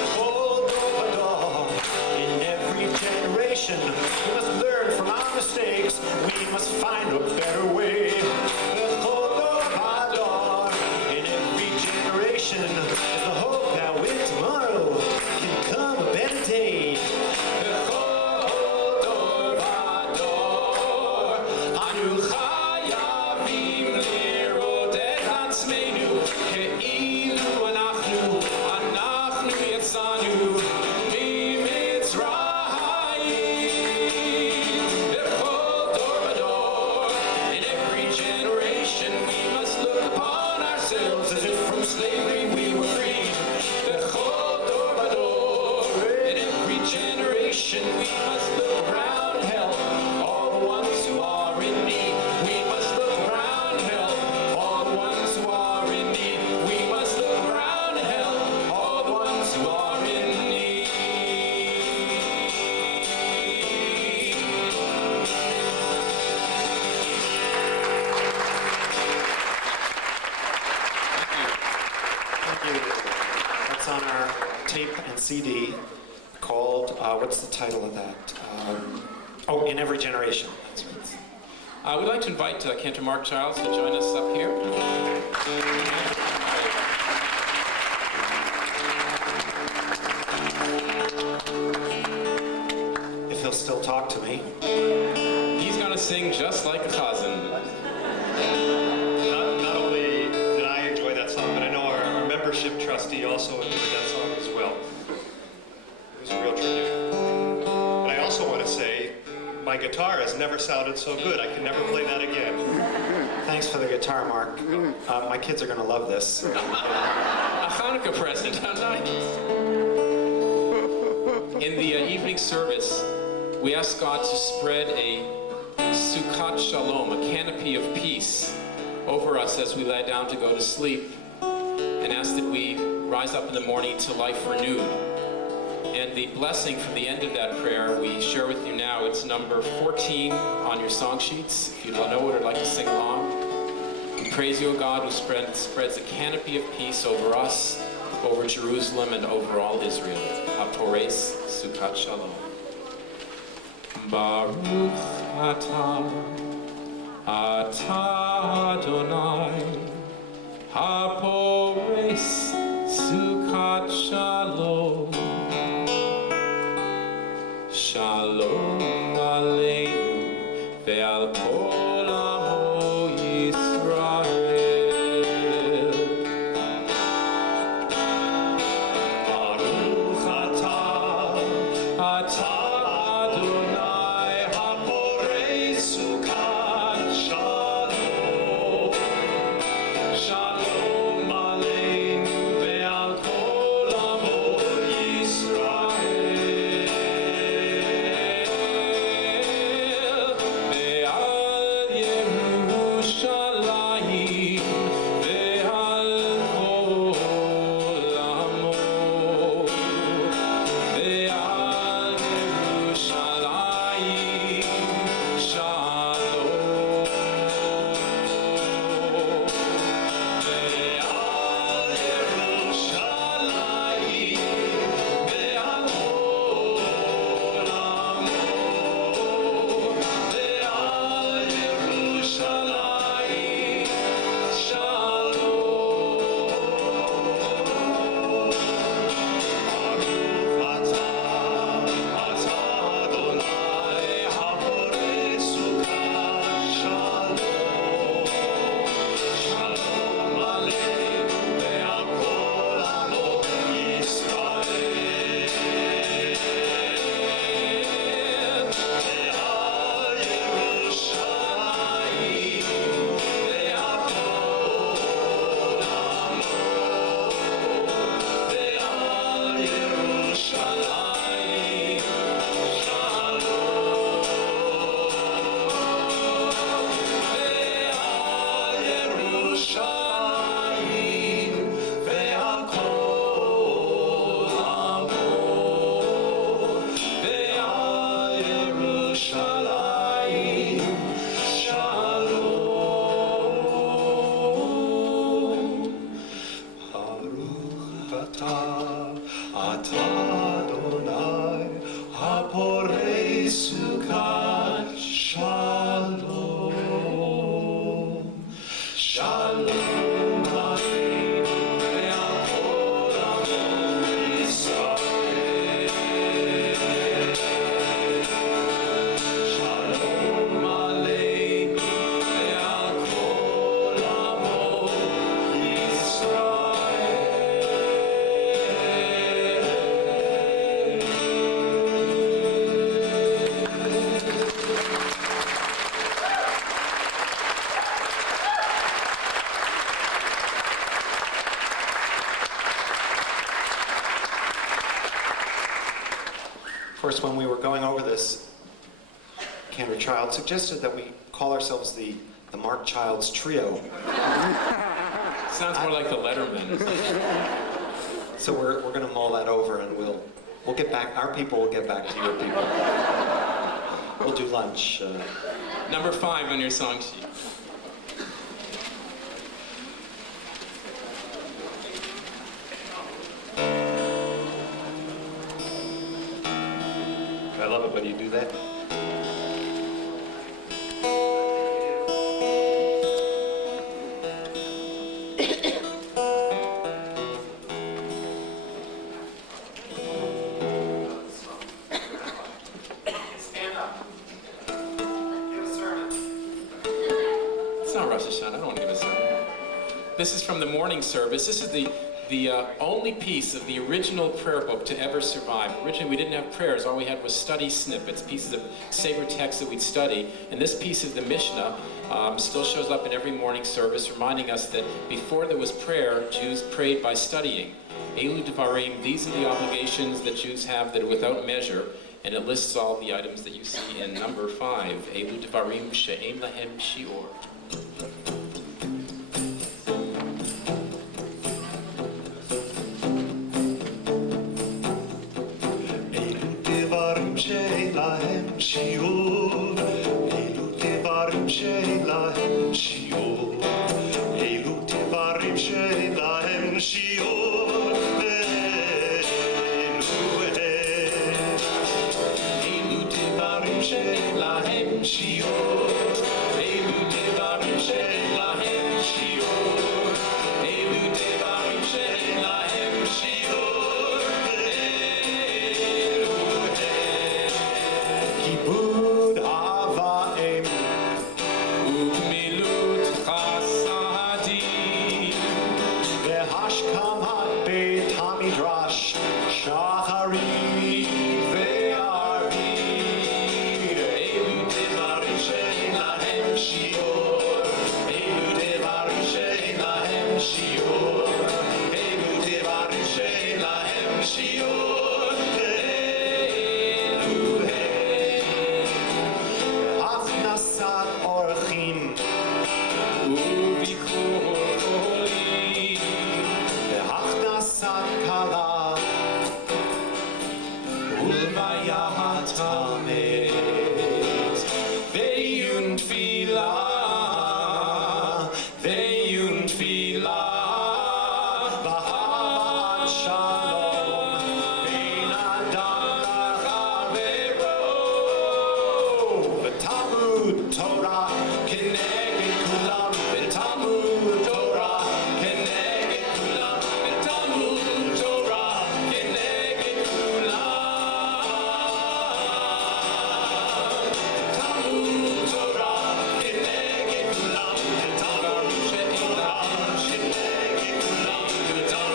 B'chol dor vador, in every generation we must learn from our mistakes. We must find a better way. B'chol dor vador, in every generation is the hope that with tomorrow can come a better day. B'chol dor vador, anu chayavim lirot et atzmeinu keilu anachnu yatzanu mimitzrayim. B'chol dor vador, in every generation we must look upon ourselves as if from slavery we were free. B'chol dor vador, in every generation we must look around and help all the ones who are in need. We must look around and help all the ones who are in need. We must look around and help all the ones who are in need. Thank you. That's on our tape and CD called, what's the title of that? In Every Generation. That's right. We'd like to invite Cantor Mark Childs to join us up here. If he'll still talk to me. He's going to sing just like a chazan. Not only did I enjoy that song, but I know our membership trustee also enjoyed that song as well. It was a real tribute. And I also want to say, my guitar has never sounded so good. I can never play that again. Thanks for the guitar, Mark. My kids are going to love this. A Hanukkah present, how nice. In the evening service, we ask God to spread a Sukkot Shalom, a canopy of peace, over us as we lie down to go to sleep, and ask that we rise up in the morning to life renewed. And the blessing from the end of that prayer we share with you now. It's number 14 on your song sheets. If you don't know it or like to sing along. We praise you, O God, who spreads a canopy of peace over us, over Jerusalem and over all Israel. HaPores Sukkot Shalom. Baruch atah Adonai HaPores Sukkot Shalom. Shalom Aleinu ve'al kol amo Yisrael. Baruch atah Adonai HaPorei Sukkot Shalom. Shalom Aleinu ve'al kol amo Yisrael. Ve'al Yerushalayim ve'al kol amo. Ve'al Yerushalayim shalom. Ve'al Yerushalayim ve'al kol amo. Ve'al Yerushalayim shalom. Baruch atah Adonai HaPorei Sukkot Shalom. Shalom Aleinu ve'al kol amo Yisrael. Ve'al Yerushalayim ve'al kol amo. Ve'al Yerushalayim shalom. Ve'al Yerushalayim ve'al kol amo. Ve'al Yerushalayim shalom. Baruch atah Adonai HaPorei Sukkot Shalom. Shalom Aleinu ve'al kol amo Yisrael. Shalom Aleinu ve'al kol amo Of course, when we were going over this, Cantor Child suggested that we call ourselves the Mark Childs Trio. Sounds more like the Letterman. So we're going to mull that over, and we'll get back. Our people will get back to your people. We'll do lunch. Number 5 on your song sheet. I love it when you do that. Stand up. Give a sermon. It's not Rosh Hashanah. I don't want to give a sermon. This is from the morning service. This is the only piece of the original prayer book to ever survive. Originally, we didn't have prayers. All we had was study snippets, pieces of sacred text that we'd study. And this piece of the Mishnah still shows up in every morning service, reminding us that before there was prayer, Jews prayed by studying. Elu Devarim, these are the obligations that Jews have that are without measure. And it lists all the items that you see in number 5. Elu Devarim she'en lahem shi'or. שאין להם שיעור, אלו דברים שאין להם שיעור, אלו דברים שאין להם שיעור. שיעור אלוהים. הכנסת אורחים וביקור עולים, והכנסת כלה ולוויה הטמאת, ועיון תפילה, ועיון תפילה, והבאת שלום בין אדם לחברו, ותלמוד תורה כנגד כולם, ותלמוד תורה כנגד כולם, ותלמוד תורה כנגד כולם, תלמוד תורה כנגד כולם, ותלמוד תורה כנגד כולם, ותלמוד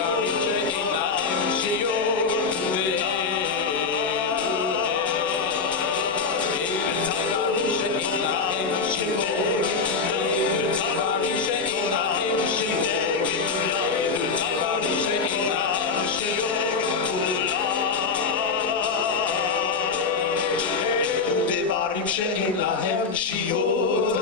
שאינם שיעור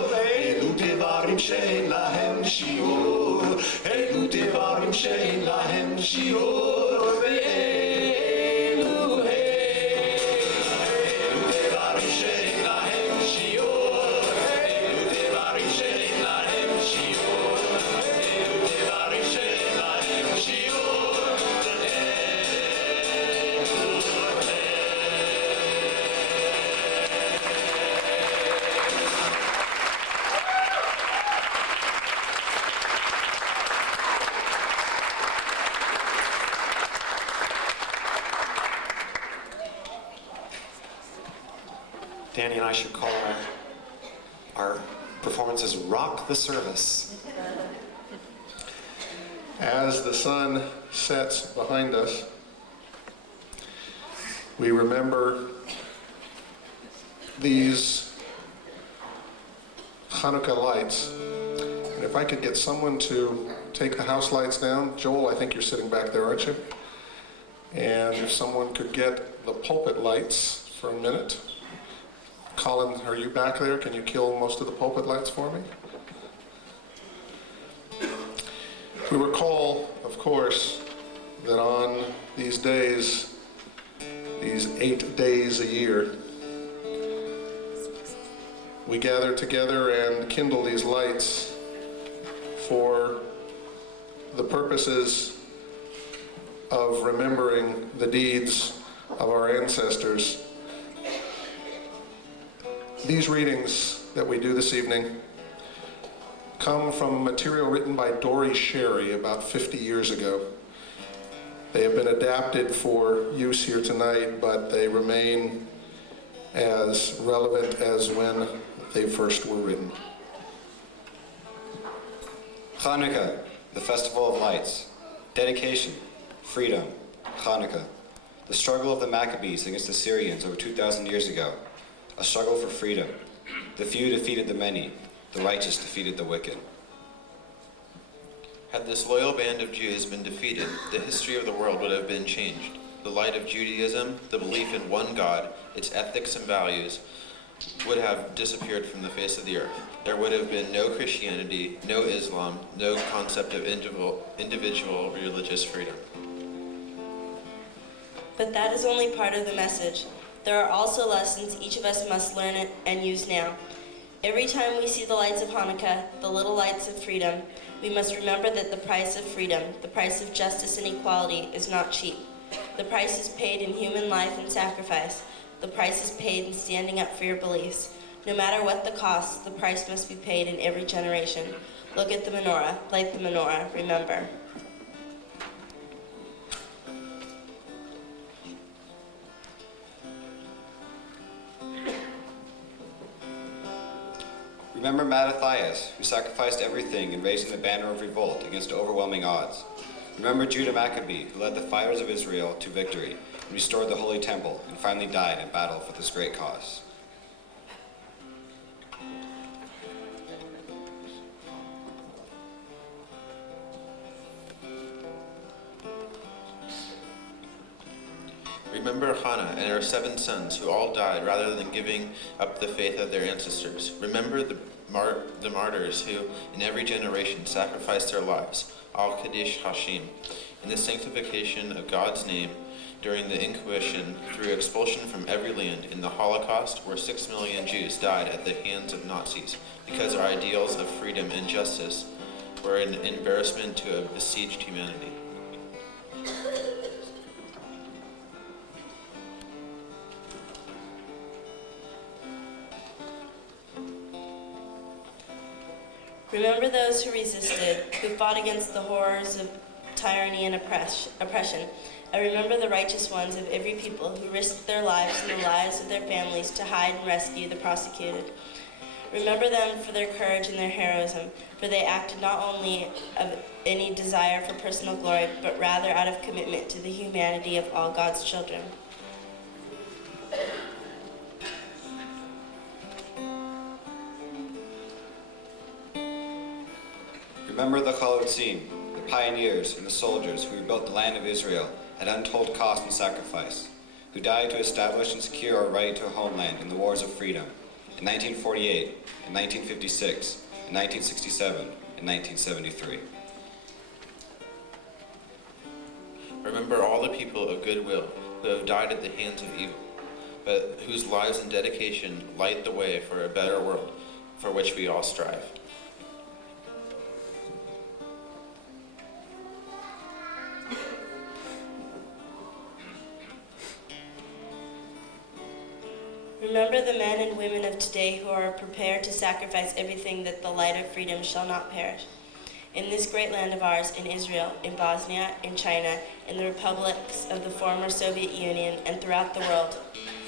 דברים שאין להם שיעור, אלו דברים שאין להם שיעור, אלו דברים שאין להם שיעור, ואלו דברים שאין להם שיעור, אלו דברים שאין להם שיעור, אלו דברים שאין להם שיעור. Danny and I should call our performances Rock the Service. As the sun sets behind us, we remember these Hanukkah lights. And if I could get someone to take the house lights down. Joel, I think you're sitting back there, aren't you? And if someone could get the pulpit lights for a minute. Colin, are you back there? Can you kill most of the pulpit lights for me? We recall, of course, that on these days, these 8 days a year, we gather together and kindle these lights for the purposes of remembering the deeds of our ancestors. These readings that we do this evening come from material written by Dory Sherry about 50 years ago. They have been adapted for use here tonight, but they remain as relevant as when they first were written. Hanukkah, the Festival of Lights. Dedication, freedom, Hanukkah. The struggle of the Maccabees against the Syrians over 2,000 years ago. A struggle for freedom. The few defeated the many. The righteous defeated the wicked. Had this loyal band of Jews been defeated, the history of the world would have been changed. The light of Judaism, the belief in one God, its ethics and values, would have disappeared from the face of the earth. There would have been no Christianity, no Islam, no concept of individual religious freedom. But that is only part of the message. There are also lessons each of us must learn and use now. Every time we see the lights of Hanukkah, the little lights of freedom, we must remember that the price of freedom, the price of justice and equality, is not cheap. The price is paid in human life and sacrifice. The price is paid in standing up for your beliefs. No matter what the cost, the price must be paid in every generation. Look at the menorah, light the menorah, remember. Remember Mattathias, who sacrificed everything in raising the banner of revolt against overwhelming odds. Remember Judah Maccabee, who led the fighters of Israel to victory and restored the Holy Temple and finally died in battle for this great cause. Remember Hannah and her 7 sons who all died rather than giving up the faith of their ancestors. Remember the martyrs who, in every generation, sacrificed their lives, al Kaddish Hashim, in the sanctification of God's name during the Inquisition, through expulsion from every land, in the Holocaust, where 6 million Jews died at the hands of Nazis, because our ideals of freedom and justice were an embarrassment to a besieged humanity. Remember those who resisted, who fought against the horrors of tyranny and oppression. And remember the righteous ones of every people who risked their lives and the lives of their families to hide and rescue the persecuted. Remember them for their courage and their heroism, for they acted not only of any desire for personal glory, but rather out of commitment to the humanity of all God's children. Remember the Chalotzim, the pioneers and the soldiers who rebuilt the land of Israel at untold cost and sacrifice, who died to establish and secure our right to a homeland in the wars of freedom in 1948, in 1956, in 1967, and 1973. Remember all the people of goodwill who have died at the hands of evil, but whose lives and dedication light the way for a better world for which we all strive. Remember the men and women of today who are prepared to sacrifice everything that the light of freedom shall not perish. In this great land of ours, in Israel, in Bosnia, in China, in the republics of the former Soviet Union, and throughout the world.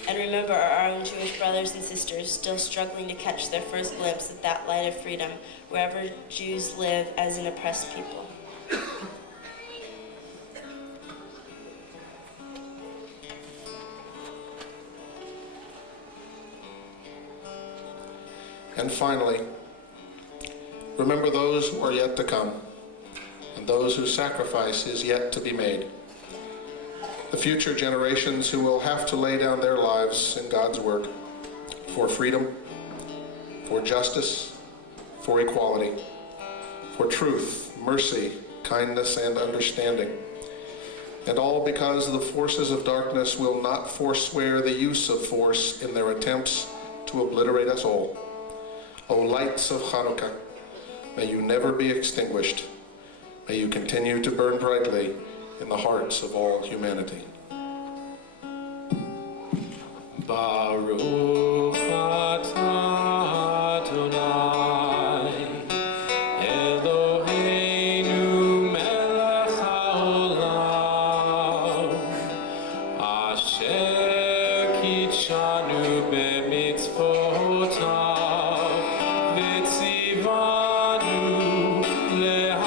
And remember our own Jewish brothers and sisters still struggling to catch their first glimpse of that light of freedom wherever Jews live as an oppressed people. And finally, remember those who are yet to come, and those whose sacrifice is yet to be made. The future generations who will have to lay down their lives in God's work for freedom, for justice, for equality, for truth, mercy, kindness, and understanding. And all because the forces of darkness will not forswear the use of force in their attempts to obliterate us all. O lights of Hanukkah, may you never be extinguished. May you continue to burn brightly in the hearts of all humanity. Baruch atah Adonai, Eloheinu melech haolam, asher kitshanu b'mitzvotav. Yeah.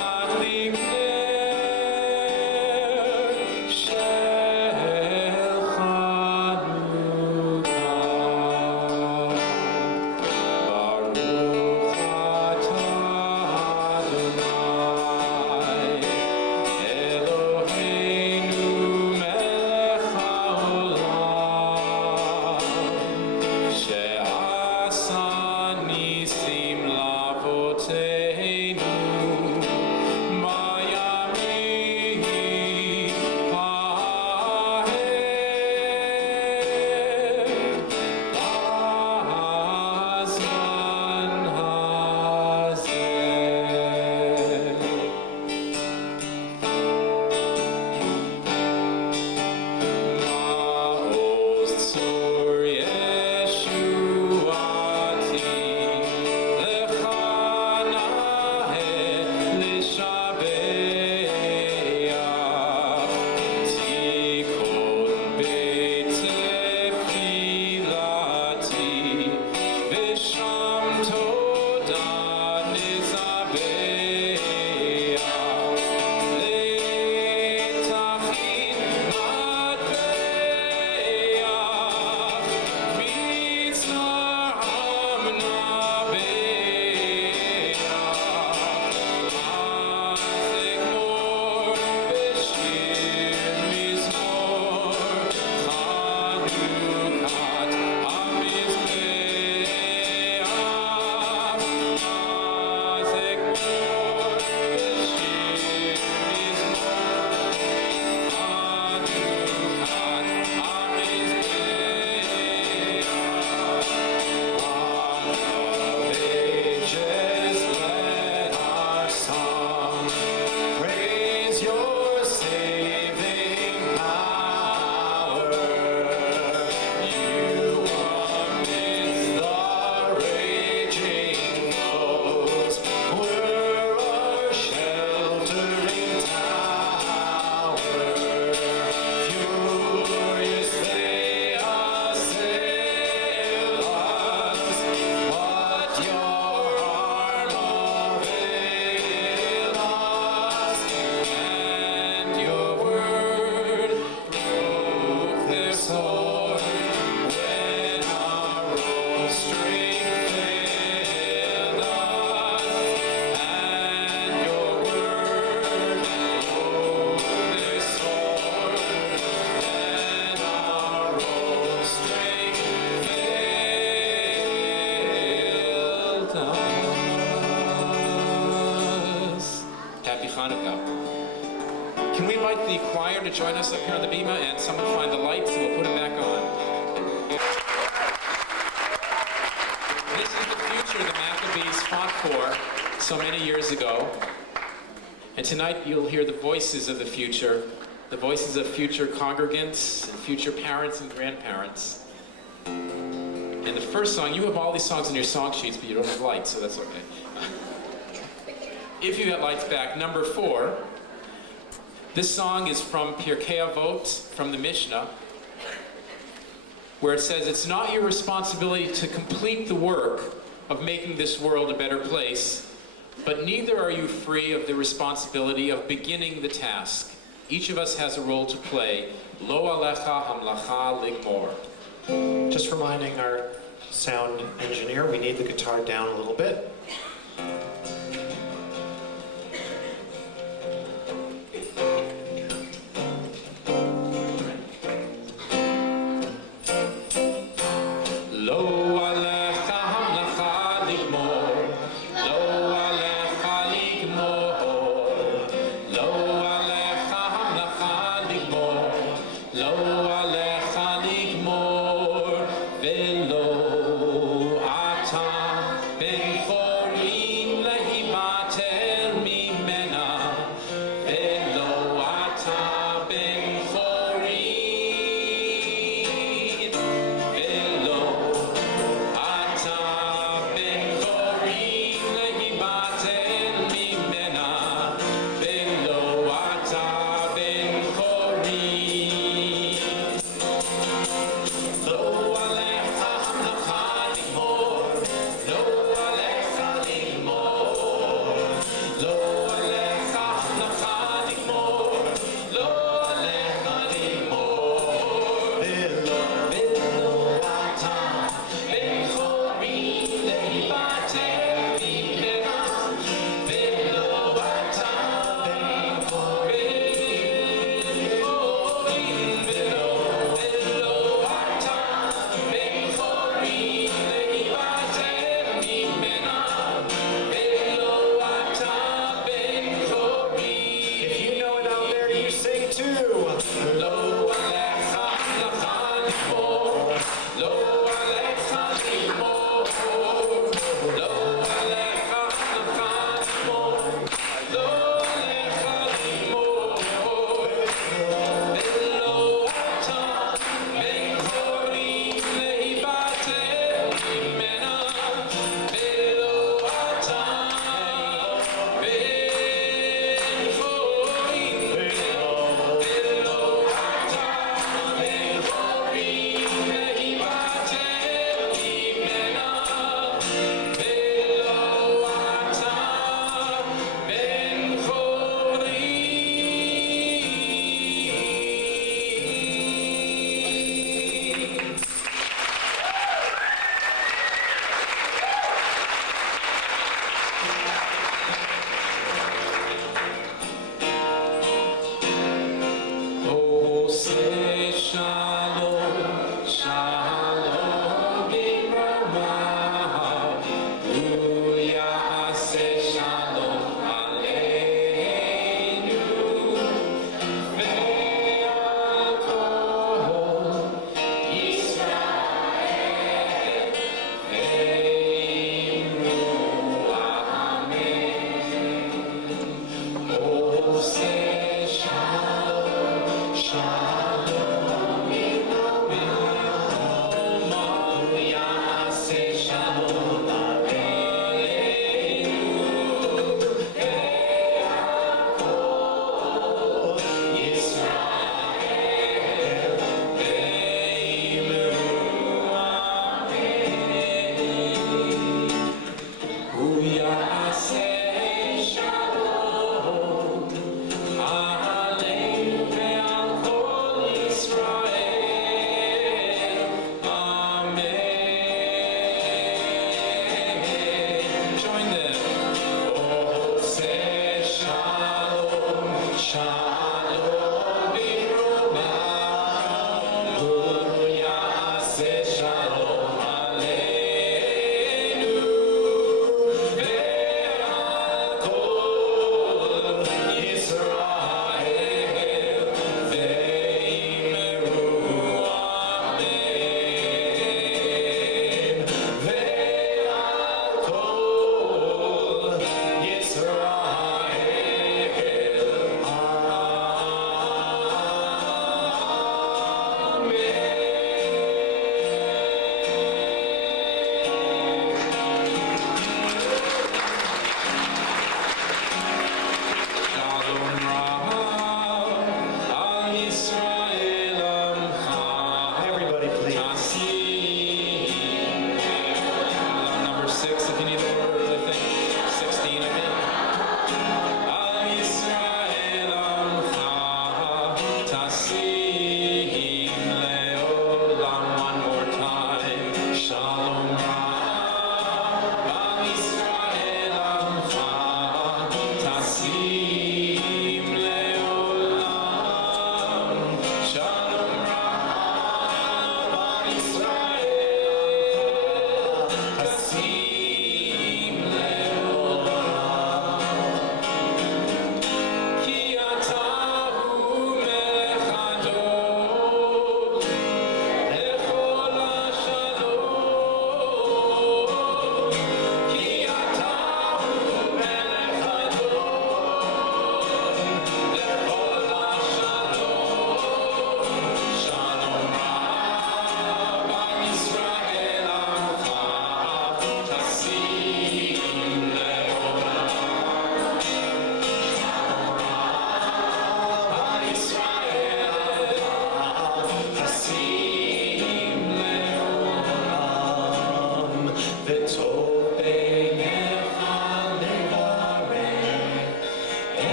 invite the choir to join us up here on the bima, and someone find the lights, and we'll put them back on. This is the future the Maccabees fought for so many years ago. And tonight you'll hear the voices of the future future congregants and future parents and grandparents. And the first song, you have all these songs in your song sheets, but you don't have lights, so that's okay. If you got lights back, number 4. This song is from Pirkei Avot, from the Mishnah, where it says, it's not your responsibility to complete the work of making this world a better place, but neither are you free of the responsibility of beginning the task. Each of us has a role to play. Lo alecha hamlacha ligmor. Just reminding our sound engineer, we need the guitar down a little bit.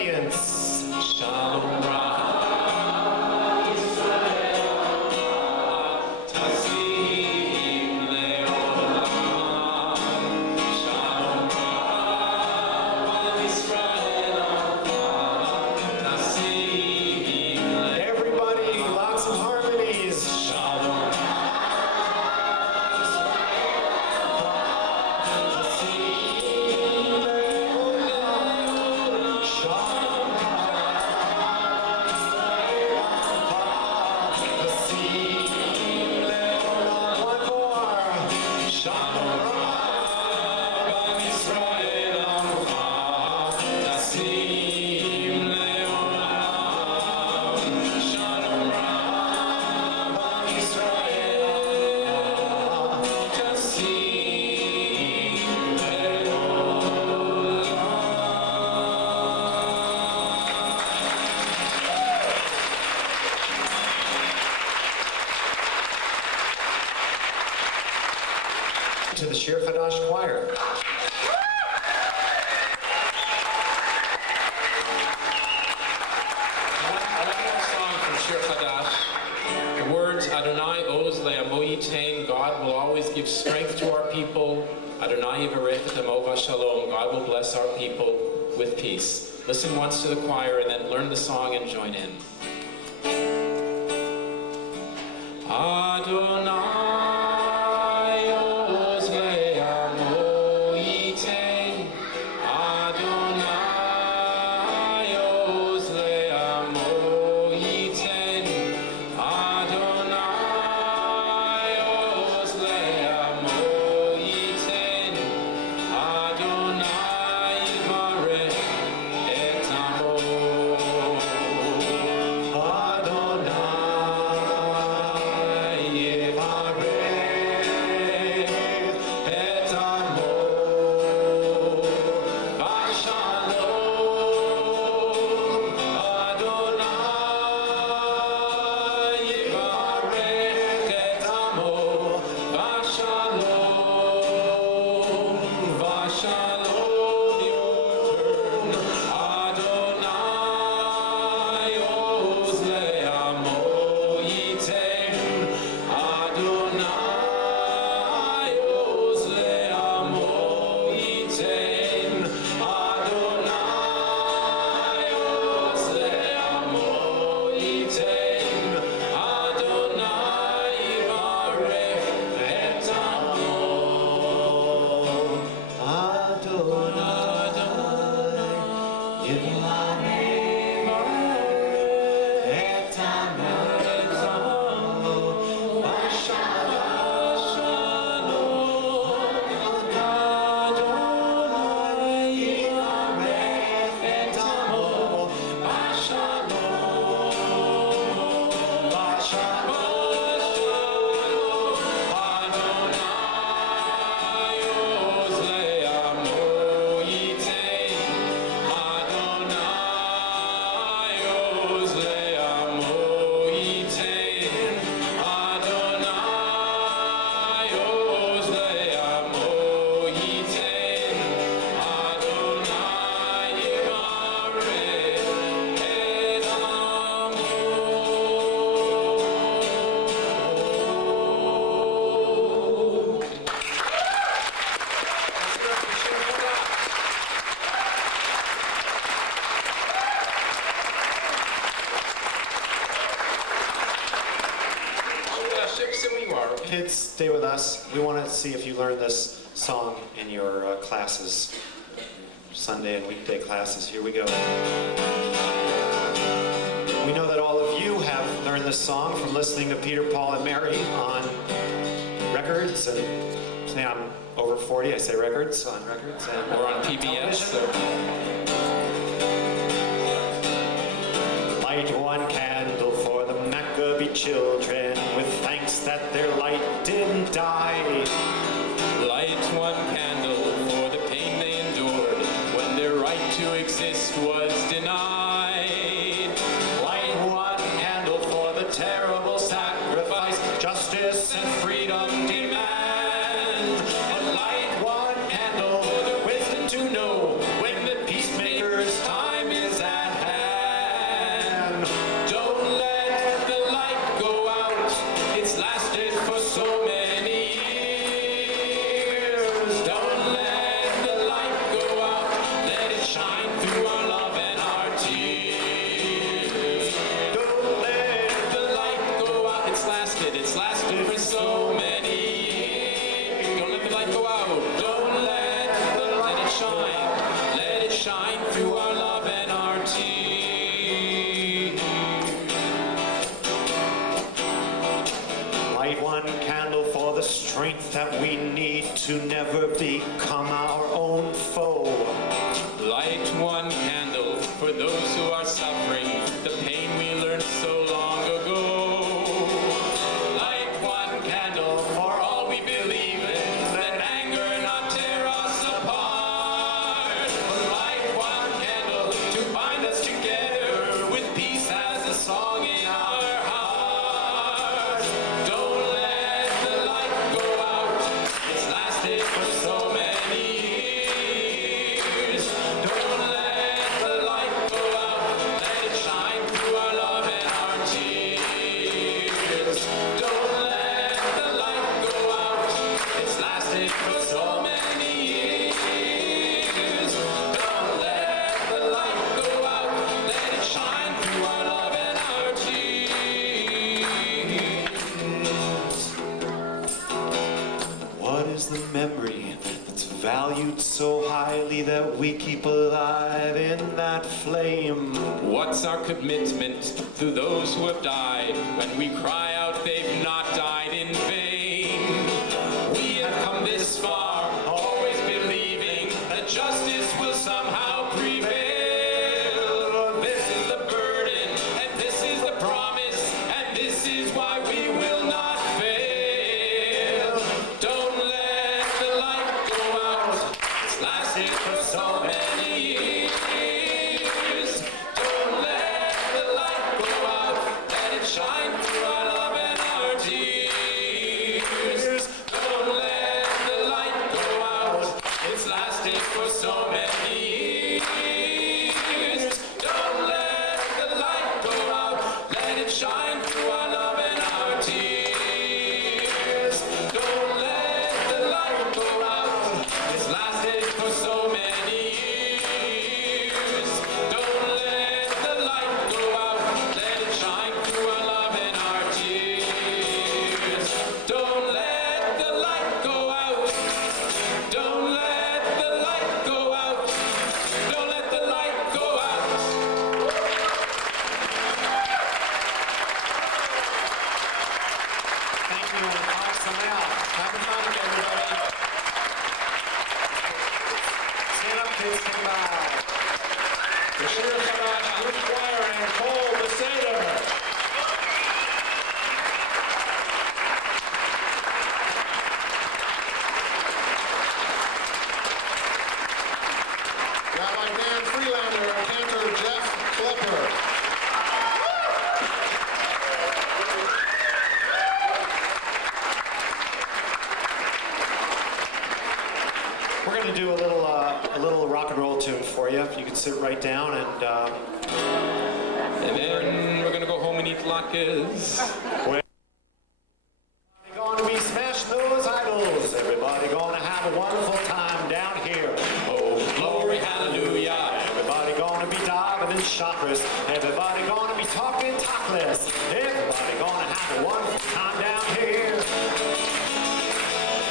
audience. Shalom Ra. Everybody, lots of harmonies. One more. To the Shir Chadash Choir. Another song from Shir Chadash. The words Adonai Oz Le'amo Yitain, God will always give strength to our people. Adonai Yivarech et Amo V'Shalom, God will bless our people with peace. Listen once to the choir and then learn the song and join in. Adonai Oz Le'amo Yitain, Adonai Oz Le'amo Yitain, Adonai Oz Le'amo Yitain, Adonai Yivarech et Amo. Kids, stay with us. We want to see if you learned this song in your classes, Sunday and weekday classes. Here we go. We know that all of you have learned this song from listening to Peter, Paul, and Mary on records. And say I'm over 40, I say records on records. And Or on PBS. Light one candle for the Maccabee children, with thanks that their light didn't die. Light one candle for the pain they endured when their right to exist was denied. Light one candle for the terrible sacrifice justice and freedom demand. And light one candle for the wisdom to know when the peacemaker's time is at that we need to never become our own foe. Light one candle for those who are suffering the pain we learned so long ago. Light one candle for all we believe in, let anger not tear us apart. Light one candle to bind us together with peace as a song in our hearts. Don't let the light go out, it's lasted for so many years. Don't let the light go out, let it shine through our love and our tears. Don't let the light go out, it's lasted for so many years. Don't let the light go out, let it shine through our love and our tears. What is the memory that's valued so highly that we keep alive in that flame? What's our commitment to those who have died when we cry out they've not died in vain? We have come this far, always believing that justice will somehow prevail. This is the burden, and this is the promise, and this is why we will not fail. Don't let the light go out, it's lasted for so many years. Don't let the light go out, let it shine through our love and our tears. Don't let the light go out, it's lasted for so many years. Don't let the light go out, let it shine through our love and our tears. Don't let the light go out, it's lasted for so many years. Don't let the light go out, let it shine through our love and our tears. Don't let the light go out. Don't let the light go out. Don't let the light go out. Thank you, and awesome out. Happy Hanukkah, everybody. Stand up, kids, say bye. The Shir Chadash Youth Choir and Kol B'seder. Rabbi Dan Freelander and Cantor Jeff Klepper. We're going to do a little rock and roll tune for you. If you could sit right down and And then we're gonna go home and eat latkes. we're going to be smashing those idols. Everybody going to have a wonderful time down here. Oh, glory, hallelujah. Everybody going to be diving in chakras. Everybody going to be talking talkless. Everybody going to have a wonderful time down here.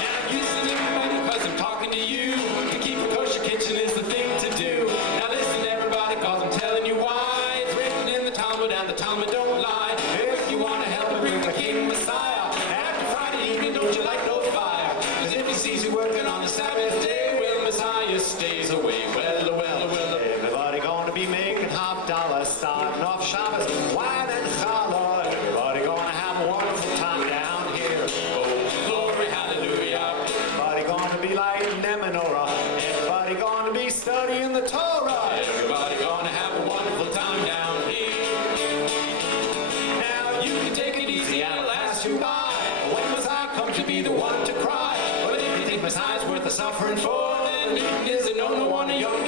Now listen everybody, cause I'm talking to you. To keep a kosher kitchen is the thing to do. Now listen everybody, cause I'm telling you why. It's written in the Talmud and the Talmud don't lie. If you wanna help bring the King Messiah, after Friday evening don't you light no fire? Cause if he sees you working on the Sabbath day, well Messiah stays away. Well. Everybody going to be making Havdalah, starting off Shabbos, wine and challah. Everybody going to have a wonderful time down here. Oh, glory, hallelujah. Everybody going to be lighting the menorah. Everybody going to be studying the Torah. Everybody gonna have a wonderful time down here. Now you can take it easy and it'll ask you why. When was I come to be the one to cry? But if you think Messiah's worth the suffering for, then Newton is a no-no on a young